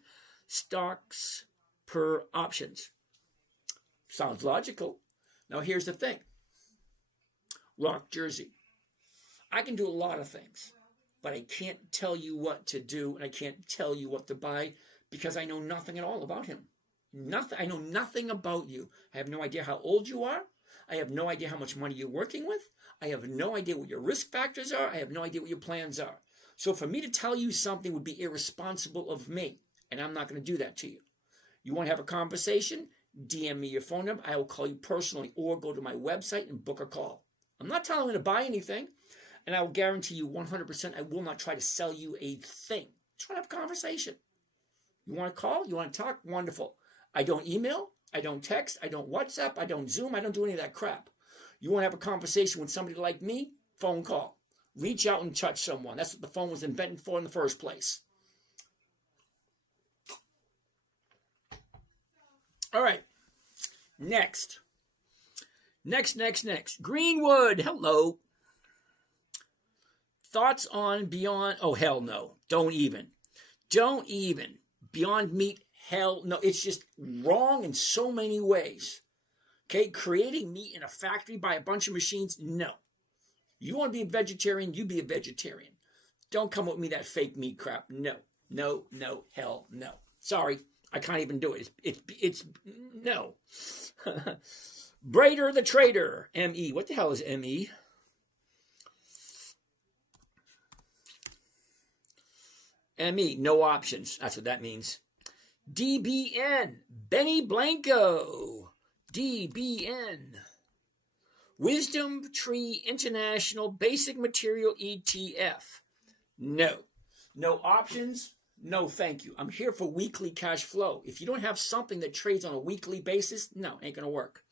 stocks per options. Sounds logical. Now here's the thing. Rock Jersey. I can do a lot of things, but I can't tell you what to do, and I can't tell you what to buy because I know nothing at all about him. Nothing. I know nothing about you. I have no idea how old you are. I have no idea how much money you're working with. I have no idea what your risk factors are. I have no idea what your plans are. So for me to tell you something would be irresponsible of me, and I'm not going to do that to you. You want to have a conversation? DM me your phone number. I will call you personally, or go to my website and book a call. I'm not telling you to buy anything, and I will guarantee you 100% I will not try to sell you a thing. Just want to have a conversation. You want to call? You want to talk? Wonderful. I don't email. I don't text. I don't WhatsApp. I don't Zoom. I don't do any of that crap. You want to have a conversation with somebody like me? Phone call. Reach out and touch someone. That's what the phone was invented for in the first place. All right. Next. Greenwood. Hello. Thoughts on Beyond? Oh, hell no. Don't even. Beyond Meat, hell no. It's just wrong in so many ways. Okay, creating meat in a factory by a bunch of machines, no. You want to be a vegetarian, you be a vegetarian. Don't come with me that fake meat crap. No, hell no. Sorry, I can't even do it. It's no. Brader the Trader, ME. What the hell is ME? ME, no options. That's what that means. DBN, Benny Blanco. DBN. Wisdom Tree International Basic Material ETF. No. No options. No, thank you. I'm here for weekly cash flow. If you don't have something that trades on a weekly basis, no, ain't going to work.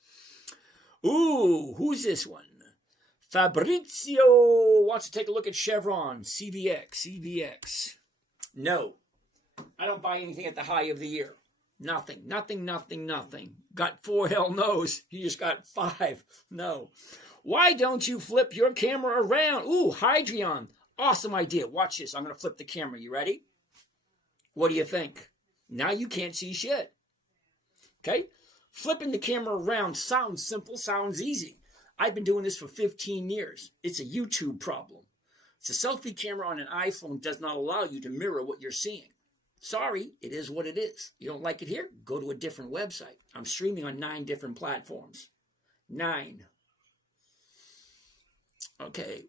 Ooh, who's this one? Fabrizio wants to take a look at Chevron, CVX. No. I don't buy anything at the high of the year. Nothing. Got 4 hell no's. You just got 5. No. Why don't you flip your camera around? Ooh, Hydrion. Awesome idea. Watch this. I'm going to flip the camera. You ready? What do you think? Now you can't see shit. Okay? Flipping the camera around sounds simple, sounds easy. I've been doing this for 15 years. It's a YouTube problem. It's a selfie camera on an iPhone does not allow you to mirror what you're seeing. Sorry, it is what it is. You don't like it here? Go to a different website. I'm streaming on 9 different platforms. 9. Okay.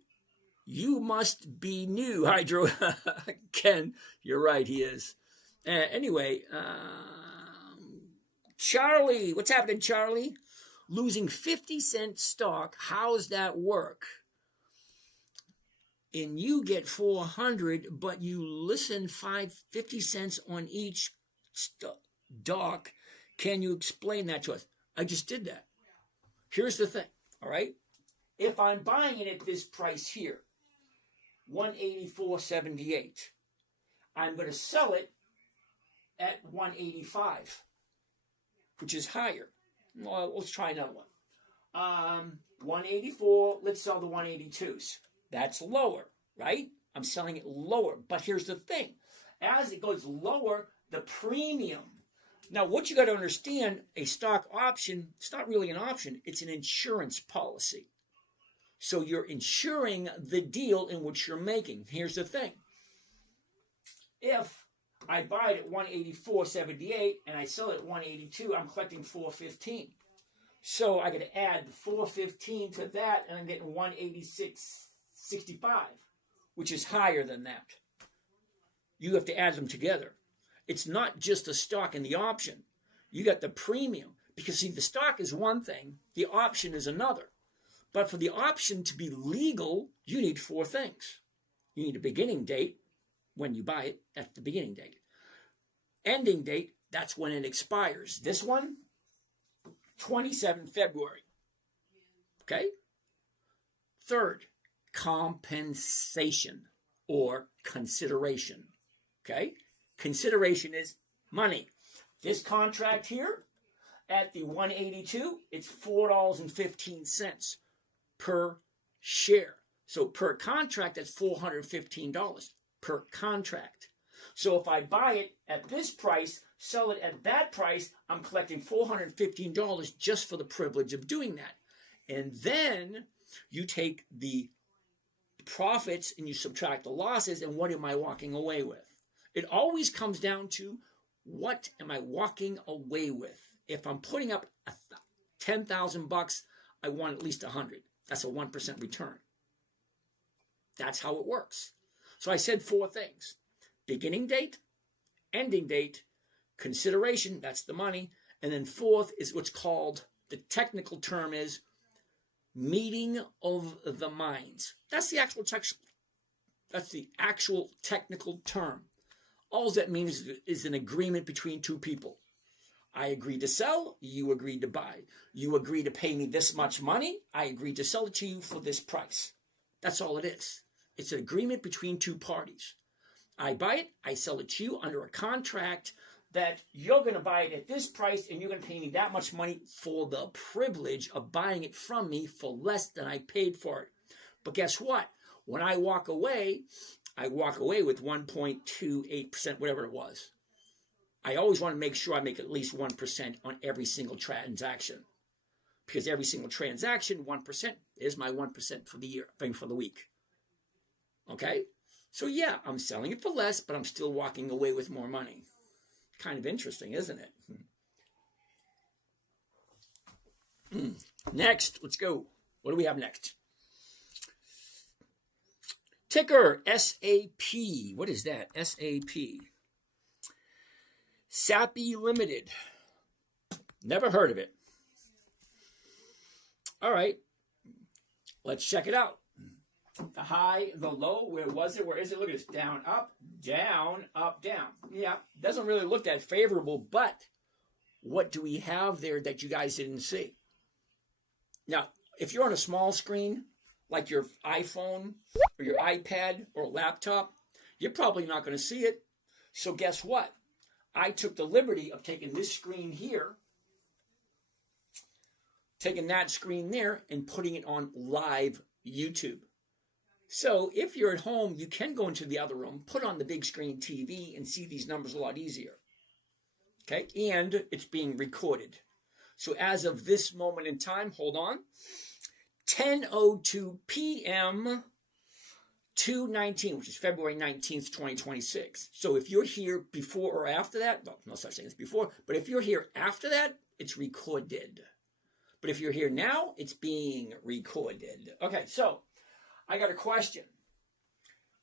You must be new, Hydro. Ken, you're right, he is. Anyway, Charlie. What's happening, Charlie? Losing 50-cent stock. How's that work? And you get 400, but you listen 50 cents on each stock. Can you explain that to us? I just did that. Here's the thing, all right? If I'm buying it at this price here, 184.78, I'm going to sell it at 185, which is higher. Well, let's try another one. 184, let's sell the 182s. That's lower, right? I'm selling it lower. But here's the thing. As it goes lower, the premium. Now, what you got to understand, a stock option, it's not really an option. It's an insurance policy. So you're insuring the deal in which you're making. Here's the thing. If I buy it at 184.78 and I sell it at 182, I'm collecting 415. So I got to add 415 to that, and I'm getting 186.65, which is higher than that. You have to add them together. It's not just a stock and the option. You got the premium. Because, see, the stock is one thing, the option is another. But for the option to be legal, you need 4 things. You need a beginning date, when you buy it, that's the beginning date. Ending date, that's when it expires. This one, 27 February. Okay? Third, compensation. or consideration. Okay? Consideration is money. This contract here at the 182, it's $4.15 per share. So per contract, that's $415 per contract. So if I buy it at this price, sell it at that price, I'm collecting $415 just for the privilege of doing that. And then you take the profits and you subtract the losses, and what am I walking away with? It always comes down to, what am I walking away with? If I'm putting up $10,000, I want at least 100. That's a 1% return. That's how it works. So I said 4 things: beginning date, ending date, consideration, that's the money, and then 4th is what's called, the technical term is meeting of the minds. That's the actual technical term. All that means is an agreement between 2 people. I agreed to sell, you agreed to buy. You agreed to pay me this much money, I agreed to sell it to you for this price. That's all it is. It's an agreement between 2 parties. I buy it, I sell it to you under a contract that you're going to buy it at this price and you're going to pay me that much money for the privilege of buying it from me for less than I paid for it. But guess what? When I walk away with 1.28%, whatever it was. I always want to make sure I make at least 1% on every single transaction. Because every single transaction, 1% is my 1% for the year, for the week. Okay? So yeah, I'm selling it for less, but I'm still walking away with more money. Kind of interesting, isn't it? Next, let's go. What do we have next? Ticker, SAP. What is that? SAP. Sappy Limited. Never heard of it. All right. Let's check it out. The high, the low, where was it? Where is it? Look at this. Down, up, down, up, down. Yeah, doesn't really look that favorable, but what do we have there that you guys didn't see? Now, if you're on a small screen, like your iPhone or your iPad or laptop, you're probably not going to see it. So guess what? I took the liberty of taking this screen here, taking that screen there, and putting it on live YouTube. So if you're at home, you can go into the other room, put on the big screen TV, and see these numbers a lot easier. Okay, and it's being recorded. So as of this moment in time, hold on, 10:02 p.m. 2/19, which is February 19th, 2026. So if you're here before or after that, well, no such thing as before, but if you're here after that, it's recorded. But if you're here now, it's being recorded. Okay, so I got a question.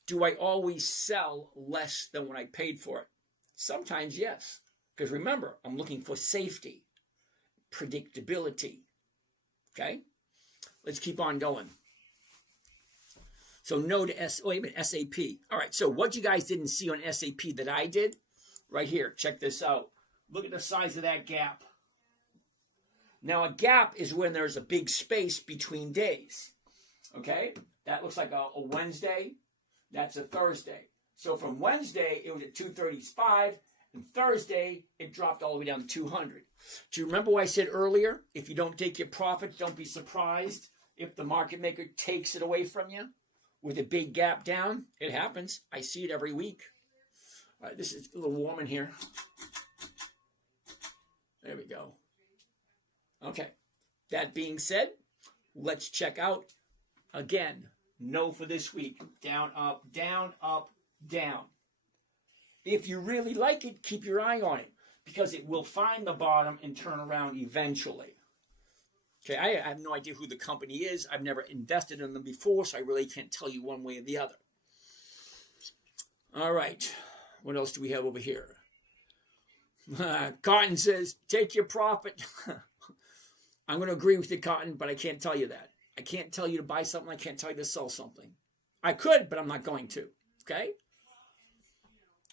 Do I always sell less than what I paid for it? Sometimes yes. Because remember, I'm looking for safety, predictability. Okay? Let's keep on going. So no to SAP. All right, so what you guys didn't see on SAP that I did, right here, check this out. Look at the size of that gap. Now a gap is when there's a big space between days. Okay? That looks like a Wednesday. That's a Thursday. So from Wednesday, it was at 235, and Thursday, it dropped all the way down to 200. Do you remember what I said earlier? If you don't take your profit, don't be surprised if the market maker takes it away from you with a big gap down. It happens. I see it every week. All right, this is a little warm in here. There we go. Okay. That being said, let's check out again. No for this week. Down, up, down, up, down. If you really like it, keep your eye on it, because it will find the bottom and turn around eventually. Okay, I have no idea who the company is. I've never invested in them before, so I really can't tell you one way or the other. All right. What else do we have over here? Cotton says, take your profit. I'm going to agree with you, Cotton, but I can't tell you that. I can't tell you to buy something. I can't tell you to sell something. I could, but I'm not going to. Okay?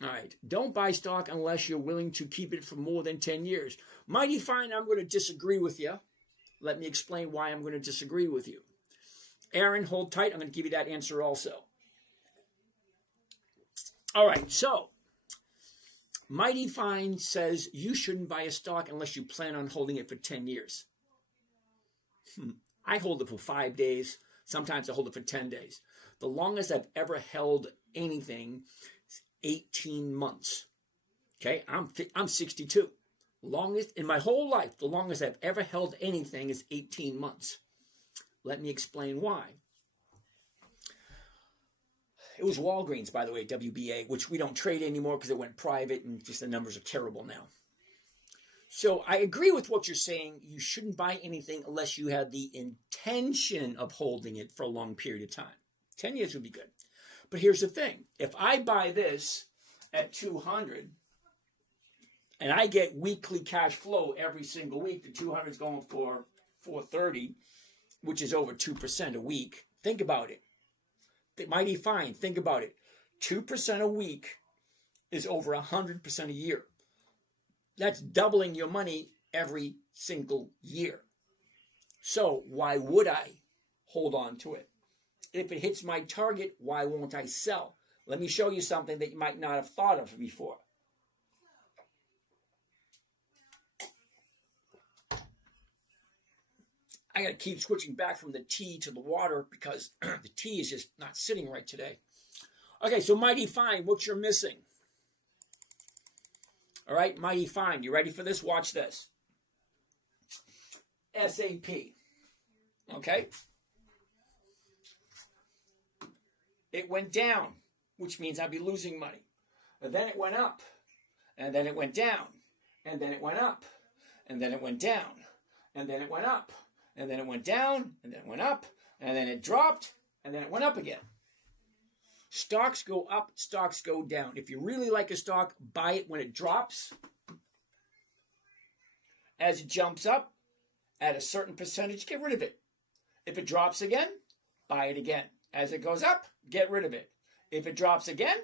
All right. Don't buy stock unless you're willing to keep it for more than 10 years. Mighty fine, I'm going to disagree with you. Let me explain why I'm going to disagree with you. Aaron, hold tight. I'm going to give you that answer also. All right, so Mighty Fine says you shouldn't buy a stock unless you plan on holding it for 10 years. I hold it for 5 days. Sometimes I hold it for 10 days. The longest I've ever held anything is 18 months. Okay, I'm 62. Longest in my whole life, the longest I've ever held anything is 18 months. Let me explain why. It was Walgreens, by the way, WBA, which we don't trade anymore because it went private and just the numbers are terrible now. So I agree with what you're saying. You shouldn't buy anything unless you have the intention of holding it for a long period of time. 10 years would be good. But here's the thing. If I buy this at 200 and I get weekly cash flow every single week, the 200 is going for 430, which is over 2% a week. Think about it. Mighty Fine. Think about it. 2% a week is over 100% a year. That's doubling your money every single year. So why would I hold on to it? If it hits my target, why won't I sell? Let me show you something that you might not have thought of before. I got to keep switching back from the tea to the water because the tea is just not sitting right today. Okay, so Mighty Fine, what you're missing. All right, Mighty Fine, you ready for this? Watch this. SAP. Okay? It went down, which means I'd be losing money. And then it went up. And then it went down. And then it went up. And then it went down. And then it went up. And then it went down. And then it went up. And then it dropped. And then it went up again. Stocks go up, stocks go down. If you really like a stock, buy it when it drops. As it jumps up, at a certain percentage, get rid of it. If it drops again, buy it again. As it goes up, get rid of it. If it drops again,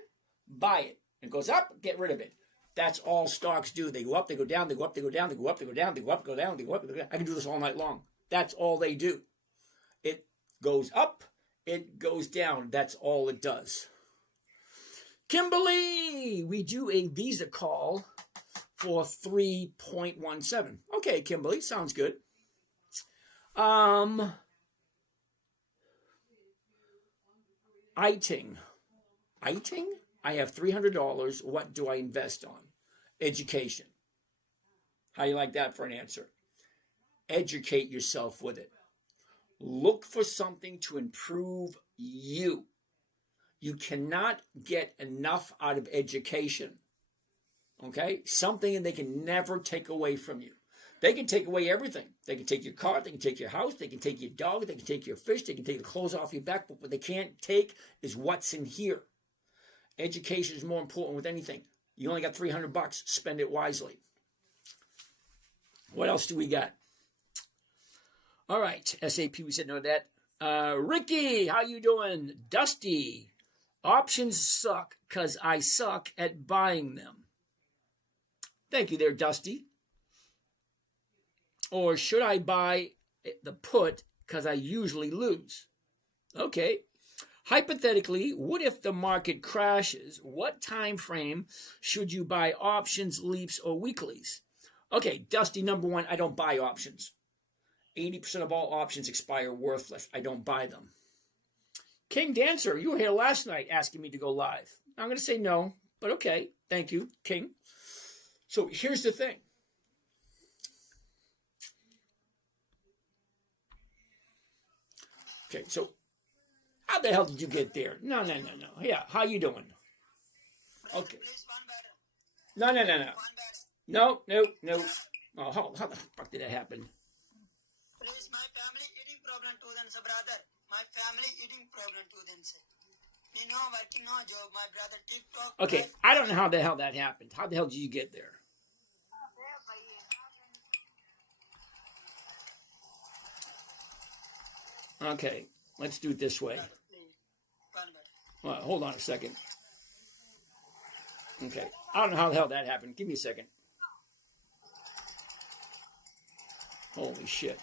buy it. It goes up, get rid of it. That's all stocks do. They go up, they go down, they go up, they go down, they go up, they go down, they go up, go down, they go up, they go down. I can do this all night long. That's all they do. It goes up, it goes down. That's all it does. Kimberly, we do a Visa call for 3.17. Okay, Kimberly, sounds good. Iting. I have $300. What do I invest on? Education. How do you like that for an answer? Educate yourself with it. Look for something to improve you. You cannot get enough out of education. Okay? Something they can never take away from you. They can take away everything. They can take your car, they can take your house, they can take your dog, they can take your fish, they can take the clothes off your back, but what they can't take is what's in here. Education is more important with anything. You only got $300, spend it wisely. What else do we got? All right, SAP, we said no to that. Ricky, how you doing? Dusty, options suck because I suck at buying them. Thank you there, Dusty. Or should I buy the put because I usually lose? Okay. Hypothetically, what if the market crashes? What time frame should you buy options, leaps, or weeklies? Okay, Dusty, number one, I don't buy options. 80% of all options expire worthless. I don't buy them. King Dancer, you were here last night asking me to go live. I'm going to say no, but okay. Thank you, King. So here's the thing. Okay, so how the hell did you get there? No. Yeah, how you doing? Okay. No. No. Oh, how the fuck did that happen? Please, my family eating problem too then, sir, brother. My family eating problem too then, sir. Me no working, no job. My brother TikTok. Okay, I don't know how the hell that happened. How the hell did you get there? Okay, let's do it this way. Well, hold on a second. Okay, I don't know how the hell that happened. Give me a second. Holy shit.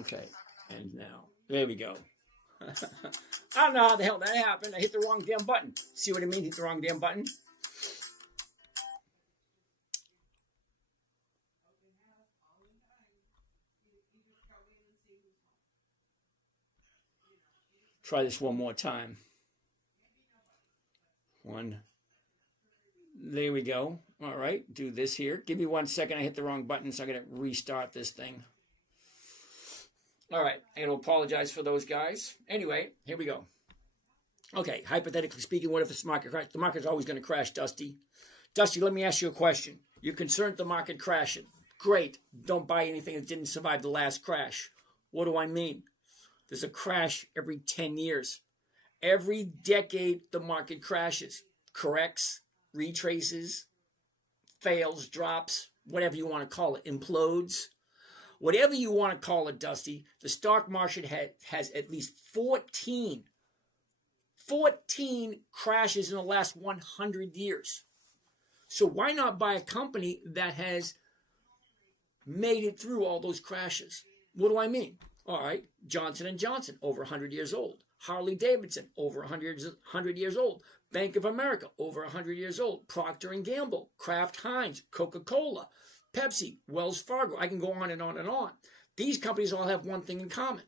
Okay, and now, there we go. I don't know how the hell that happened. I hit the wrong damn button. See what I mean? Hit the wrong damn button. Try this one more time. One. There we go. All right, do this here. Give me 1 second. I hit the wrong button, so I got to restart this thing. All right, I got to apologize for those guys. Anyway, here we go. Okay, hypothetically speaking, what if the market crashes? The market's always going to crash, Dusty. Dusty, let me ask you a question. You're concerned the market crashing. Great. Don't buy anything that didn't survive the last crash. What do I mean? There's a crash every 10 years. Every decade, the market crashes, corrects, retraces, fails, drops, whatever you want to call it, implodes. Whatever you want to call it, Dusty, the stock market has at least 14 crashes in the last 100 years. So why not buy a company that has made it through all those crashes? What do I mean? All right, Johnson & Johnson, over 100 years old. Harley Davidson, over 100 years old. Bank of America, over 100 years old. Procter & Gamble, Kraft Heinz, Coca-Cola, Pepsi, Wells Fargo. I can go on and on and on. These companies all have one thing in common.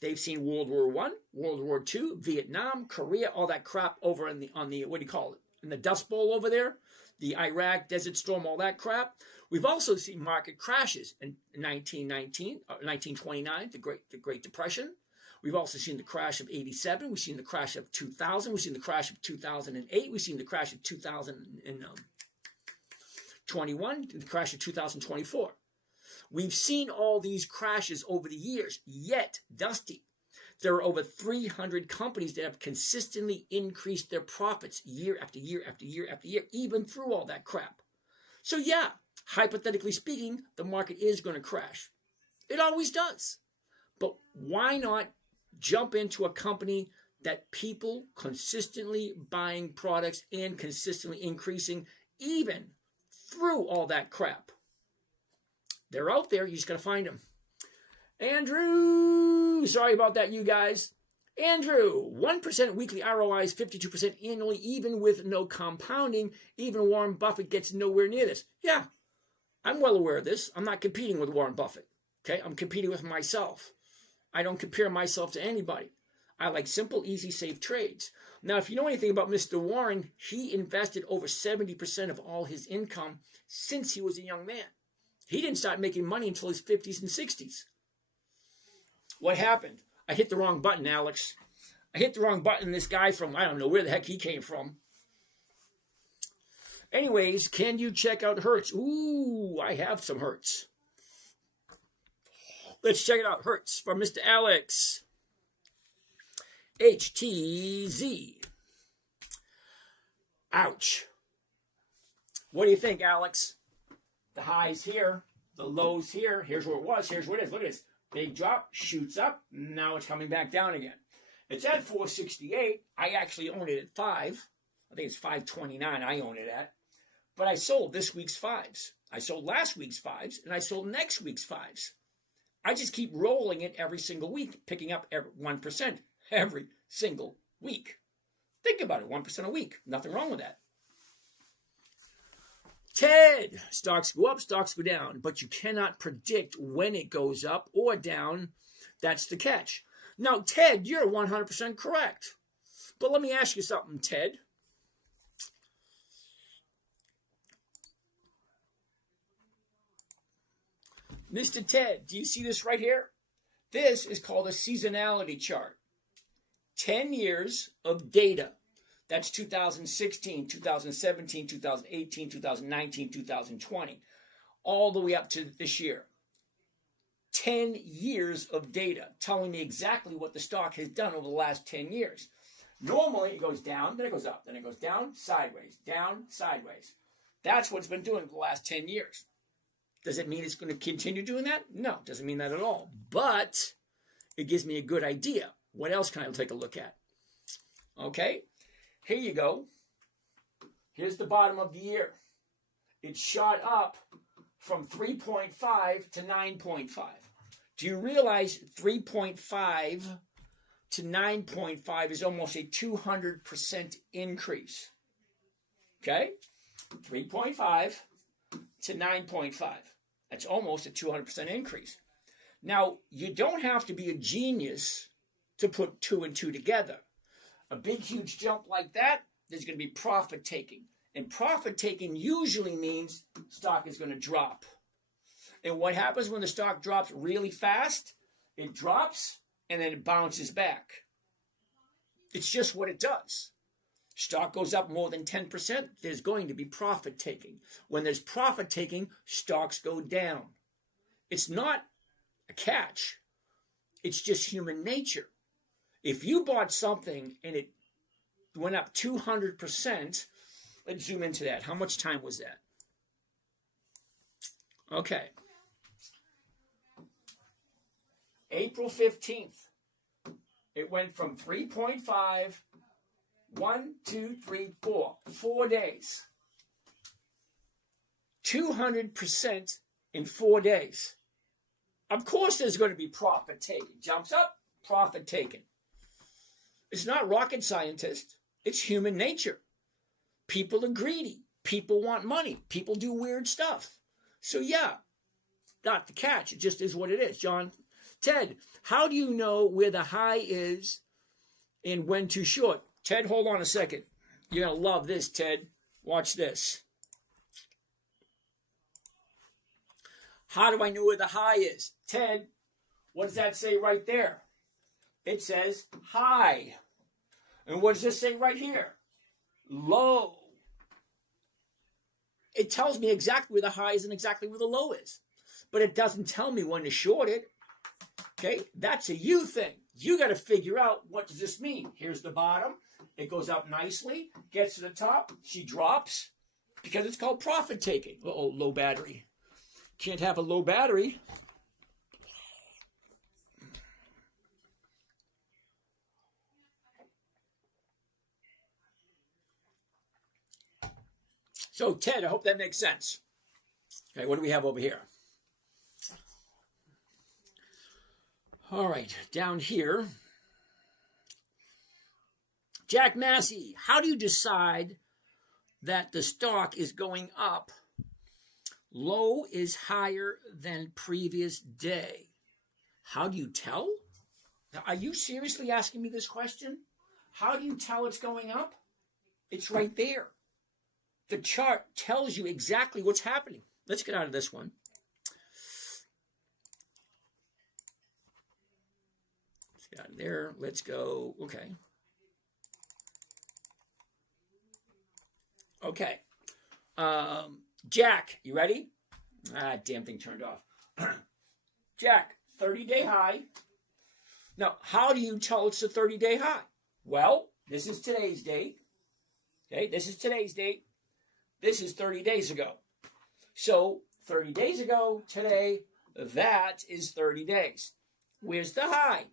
They've seen World War I, World War II, Vietnam, Korea, all that crap over on the what do you call it? In the Dust Bowl over there, the Iraq Desert Storm, all that crap. We've also seen market crashes in 1929, the Great Depression. We've also seen the crash of 87. We've seen the crash of 2000. We've seen the crash of 2008. We've seen the crash of 2021, the crash of 2024. We've seen all these crashes over the years, yet, Dusty, there are over 300 companies that have consistently increased their profits year after year after year after year, even through all that crap. So yeah, hypothetically speaking, the market is going to crash. It always does. But why not jump into a company that people consistently buying products and consistently increasing even through all that crap? They're out there. You just got to find them. Andrew, sorry about that, you guys. Andrew, 1% weekly ROI is 52% annually, even with no compounding. Even Warren Buffett gets nowhere near this. Yeah, I'm well aware of this. I'm not competing with Warren Buffett. Okay, I'm competing with myself. I don't compare myself to anybody. I like simple, easy, safe trades. Now, if you know anything about Mr. Warren, he invested over 70% of all his income since he was a young man. He didn't start making money until his 50s and 60s. What happened? I hit the wrong button, Alex. I hit the wrong button. This guy from, I don't know where the heck he came from. Anyways, can you check out Hertz? Ooh, I have some Hertz. Let's check it out. Hertz from Mr. Alex. HTZ. Ouch. What do you think, Alex? The highs here, the lows here. Here's where it was. Here's where it is. Look at this. Big drop, shoots up. Now it's coming back down again. It's at 468. I actually own it at 5. I think it's 529 I own it at. But I sold this week's 5s. I sold last week's 5s, and I sold next week's 5s. I just keep rolling it every single week, picking up 1% every single week. Think about it, 1% a week. Nothing wrong with that. Ted, stocks go up, stocks go down, but you cannot predict when it goes up or down. That's the catch. Now, Ted, you're 100% correct. But let me ask you something, Ted. Mr. Ted, do you see this right here? This is called a seasonality chart. 10 years of data. That's 2016, 2017, 2018, 2019, 2020, all the way up to this year. 10 years of data telling me exactly what the stock has done over the last 10 years. Normally, it goes down, then it goes up, then it goes down, sideways, down, sideways. That's what it's been doing for the last 10 years. Does it mean it's going to continue doing that? No, it doesn't mean that at all. But it gives me a good idea. What else can I take a look at? Okay. Here you go. Here's the bottom of the year. It shot up from 3.5 to 9.5. Do you realize 3.5 to 9.5 is almost a 200% increase. Okay? 3.5 to 9.5. That's almost a 200% increase. Now, you don't have to be a genius to put 2 and 2 together. A big, huge jump like that, there's going to be profit taking. And profit taking usually means stock is going to drop. And what happens when the stock drops really fast? It drops and then it bounces back. It's just what it does. Stock goes up more than 10%, there's going to be profit taking. When there's profit taking, stocks go down. It's not a catch. It's just human nature. If you bought something and it went up 200%, let's zoom into that. How much time was that? Okay. April 15th. It went from 3.5, 1, 2, 3, 4. 4 days. 200% in 4 days. Of course there's going to be profit taken. Jumps up, profit taken. It's not rocket scientist. It's human nature. People are greedy. People want money. People do weird stuff. So yeah, not the catch. It just is what it is. John, Ted, how do you know where the high is and when too short? Ted, hold on a second. You're going to love this, Ted. Watch this. How do I know where the high is? Ted, what does that say right there? It says high. And what does this say right here? Low. It tells me exactly where the high is and exactly where the low is. But it doesn't tell me when to short it. Okay, that's a you thing. You got to figure out, what does this mean? Here's the bottom. It goes up nicely, gets to the top. She drops because it's called profit taking. Uh-oh, low battery. Can't have a low battery. So, Ted, I hope that makes sense. Okay, what do we have over here? All right, down here. Jack Massey, how do you decide that the stock is going up? Low is higher than previous day. How do you tell? Are you seriously asking me this question? How do you tell it's going up? It's right there. The chart tells you exactly what's happening. Let's get out of this one. Let's get out of there. Let's go. Okay. Okay. Jack, you ready? Damn thing turned off. Jack, 30-day high. Now, how do you tell it's a 30-day high? Well, this is today's date. Okay, this is today's date. This is 30 days ago. So, 30 days ago, today, that is 30 days. Where's the high?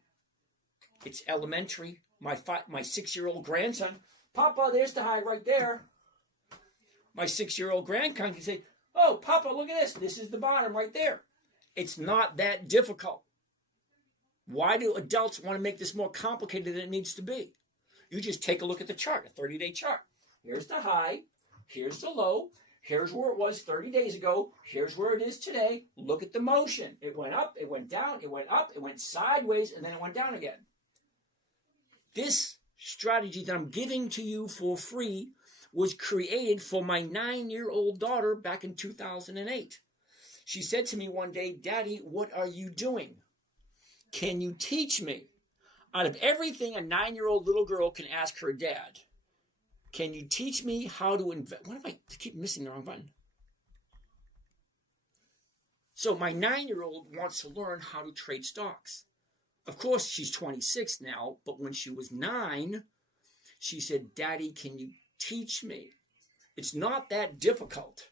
It's elementary. My 6-year-old grandson, Papa, there's the high right there. My 6-year-old grandson can say, oh, Papa, look at this. This is the bottom right there. It's not that difficult. Why do adults want to make this more complicated than it needs to be? You just take a look at the chart, a 30-day chart. Here's the high. Here's the low. Here's where it was 30 days ago. Here's where it is today. Look at the motion. It went up, it went down, it went up, it went sideways, and then it went down again. This strategy that I'm giving to you for free was created for my 9-year-old daughter back in 2008. She said to me one day, Daddy, what are you doing? Can you teach me? Out of everything a 9-year-old little girl can ask her dad, can you teach me how to invest? What if I keep missing the wrong button? So my 9-year-old wants to learn how to trade stocks. Of course, she's 26 now, but when she was 9, she said, Daddy, can you teach me? It's not that difficult.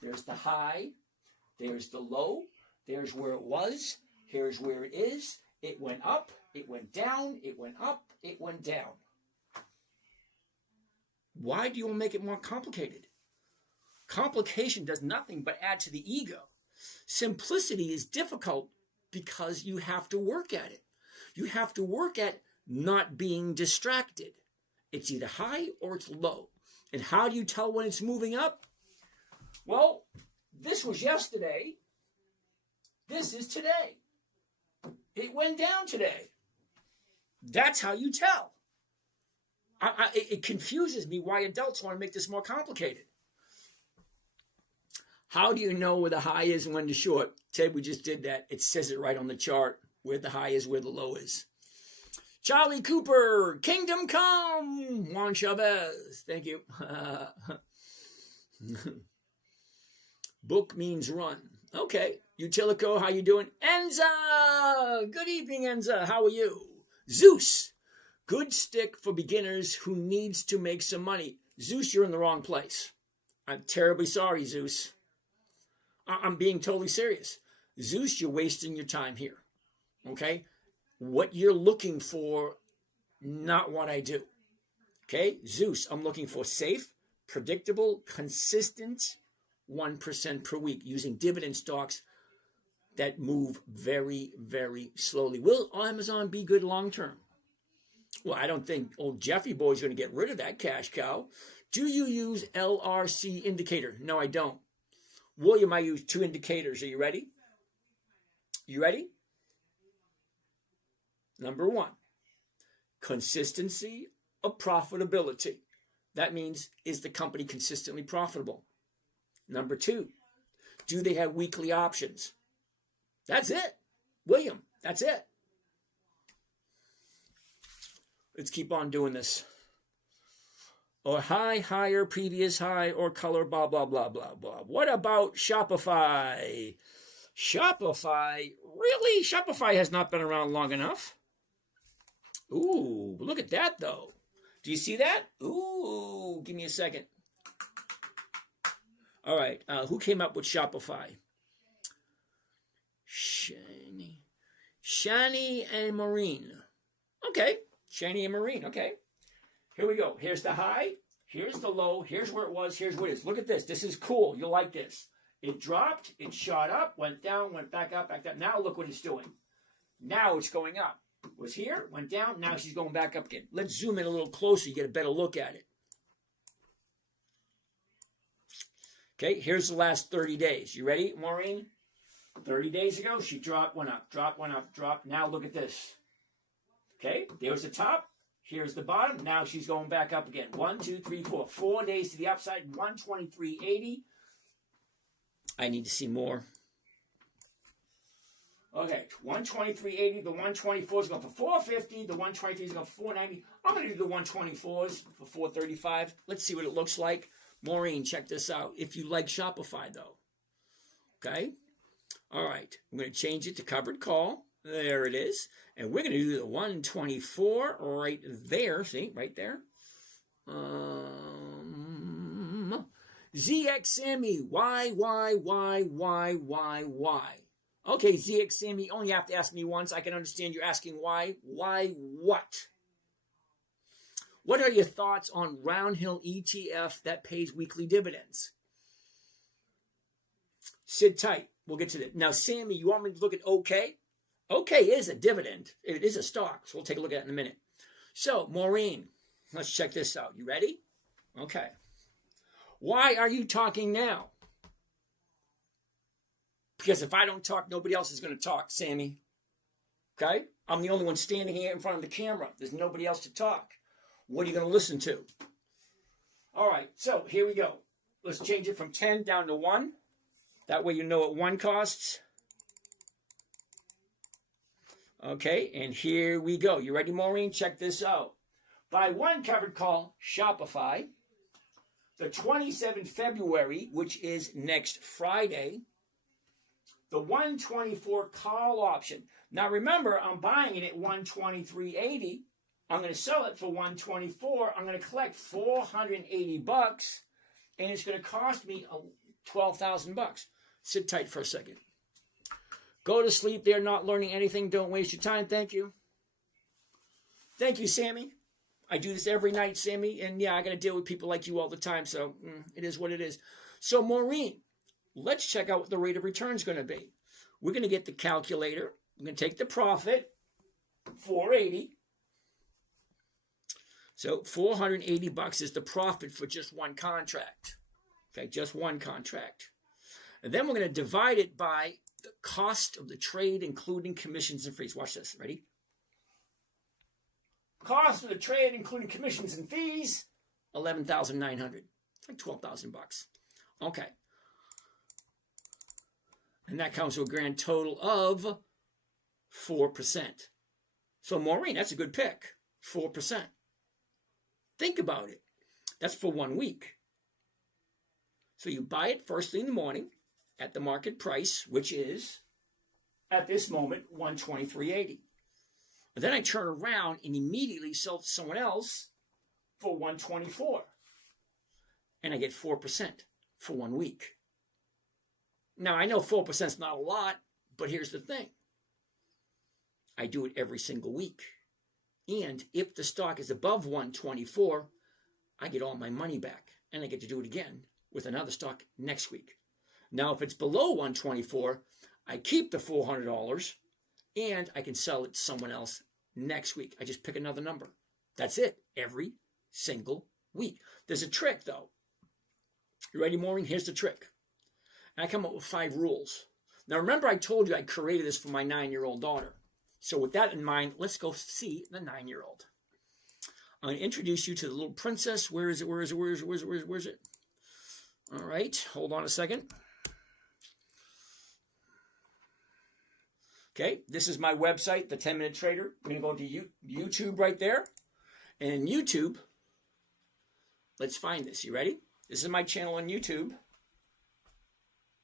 There's the high. There's the low. There's where it was. Here's where it is. It went up. It went down. It went up. It went down. Why do you want to make it more complicated? Complication does nothing but add to the ego. Simplicity is difficult because you have to work at it. You have to work at not being distracted. It's either high or it's low. And how do you tell when it's moving up? Well, this was yesterday. This is today. It went down today. That's how you tell. It confuses me why adults want to make this more complicated. How do you know where the high is and when the short? Ted, we just did that. It says it right on the chart, where the high is, where the low is. Charlie Cooper, Kingdom Come. Juan Chavez, thank you. Book means run. Okay. Utilico, how you doing? Enza, good evening, Enza. How are you? Zeus, good stick for beginners who needs to make some money. Zeus, you're in the wrong place. I'm terribly sorry, Zeus. I'm being totally serious. Zeus, you're wasting your time here. Okay? What you're looking for, not what I do. Okay? Zeus, I'm looking for safe, predictable, consistent 1% per week using dividend stocks that move very, very slowly. Will Amazon be good long term? Well, I don't think old Jeffy Boy's going to get rid of that cash cow. Do you use LRC indicator? No, I don't. William, I use 2 indicators. Are you ready? You ready? Number 1, consistency of profitability. That means, is the company consistently profitable? Number 2, do they have weekly options? That's it. William, that's it. Let's keep on doing this. Or high, higher, previous high, or color, blah, blah, blah, blah, blah. What about Shopify? Shopify? Really? Shopify has not been around long enough. Ooh, look at that, though. Do you see that? Ooh, give me a second. All right, who came up with Shopify? Shani and Maureen. Okay, Shani and Maureen, okay. Here we go. Here's the high. Here's the low. Here's where it was. Here's what it is. Look at this. This is cool. You'll like this. It dropped. It shot up. Went down. Went back up. Back down. Now look what it's doing. Now it's going up. It was here. Went down. Now she's going back up again. Let's zoom in a little closer. You get a better look at it. Okay. Here's the last 30 days. You ready, Maureen? 30 days ago, she dropped, went up, dropped, went up, dropped. Now look at this. Okay. There's the top. Here's the bottom. Now she's going back up again. 1, 2, 3, 4. 4 days to the upside. 123.80. I need to see more. Okay, 123.80. The 124 is going for 450. The 123 is going for 490. I'm going to do the 124s for 435. Let's see what it looks like. Maureen, check this out. If you like Shopify, though. Okay. All right. I'm going to change it to covered call. There it is. And we're going to do the 124 right there. See, right there. ZX Sammy. Why? Okay, ZX Sammy, you only have to ask me once. I can understand you're asking why. Why what? What are your thoughts on Roundhill ETF that pays weekly dividends? Sit tight. We'll get to that. Now, Sammy, you want me to look at OK? OK is a dividend. It is a stock, so we'll take a look at it in a minute. So, Maureen, let's check this out. You ready? Okay. Why are you talking now? Because if I don't talk, nobody else is going to talk, Sammy. Okay? I'm the only one standing here in front of the camera. There's nobody else to talk. What are you going to listen to? All right, so here we go. Let's change it from 10 down to 1. That way you know what 1 costs. Okay, and here we go. You ready, Maureen? Check this out. Buy 1 covered call, Shopify. The 27th February, which is next Friday. The 124 call option. Now remember, I'm buying it at 123.80. I'm going to sell it for 124. I'm going to collect $480, and it's going to cost me $12,000. Sit tight for a second. Go to sleep. They're not learning anything. Don't waste your time. Thank you. Thank you, Sammy. I do this every night, Sammy, and yeah, I got to deal with people like you all the time, so it is what it is. So, Maureen, let's check out what the rate of return is going to be. We're going to get the calculator. We're going to take the profit, 480. So $480 is the profit for just one contract. Okay, just one contract. And then we're going to divide it by the cost of the trade, including commissions and fees. Watch this. Ready? Cost of the trade, including commissions and fees, $11,900. It's like $12,000. Okay. And that comes to a grand total of 4%. So, Maureen, that's a good pick. 4%. Think about it. That's for 1 week. So you buy it first thing in the morning at the market price, which is, at this moment, $123.80. And then I turn around and immediately sell it to someone else for $124. And I get 4% for 1 week. Now, I know 4% is not a lot, but here's the thing. I do it every single week. And if the stock is above 124, I get all my money back. And I get to do it again with another stock next week. Now, if it's below 124, I keep the $400 and I can sell it to someone else next week. I just pick another number. That's it. Every single week. There's a trick, though. You ready, Maureen? Here's the trick. And I come up with 5 rules. Now, remember I told you I created this for my 9-year-old daughter. So with that in mind, let's go see the 9-year-old. I'm going to introduce you to the little princess. Where is it? Where is it? Where is it? Where is it? Where is it? All right. Hold on a second. Okay. This is my website, The 10-Minute Trader. I'm going to go to YouTube right there. And in YouTube, let's find this. You ready? This is my channel on YouTube.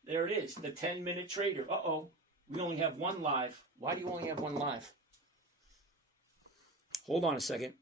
There it is. The 10-Minute Trader. Uh-oh. We only have one live. Why do you only have one live? Hold on a second.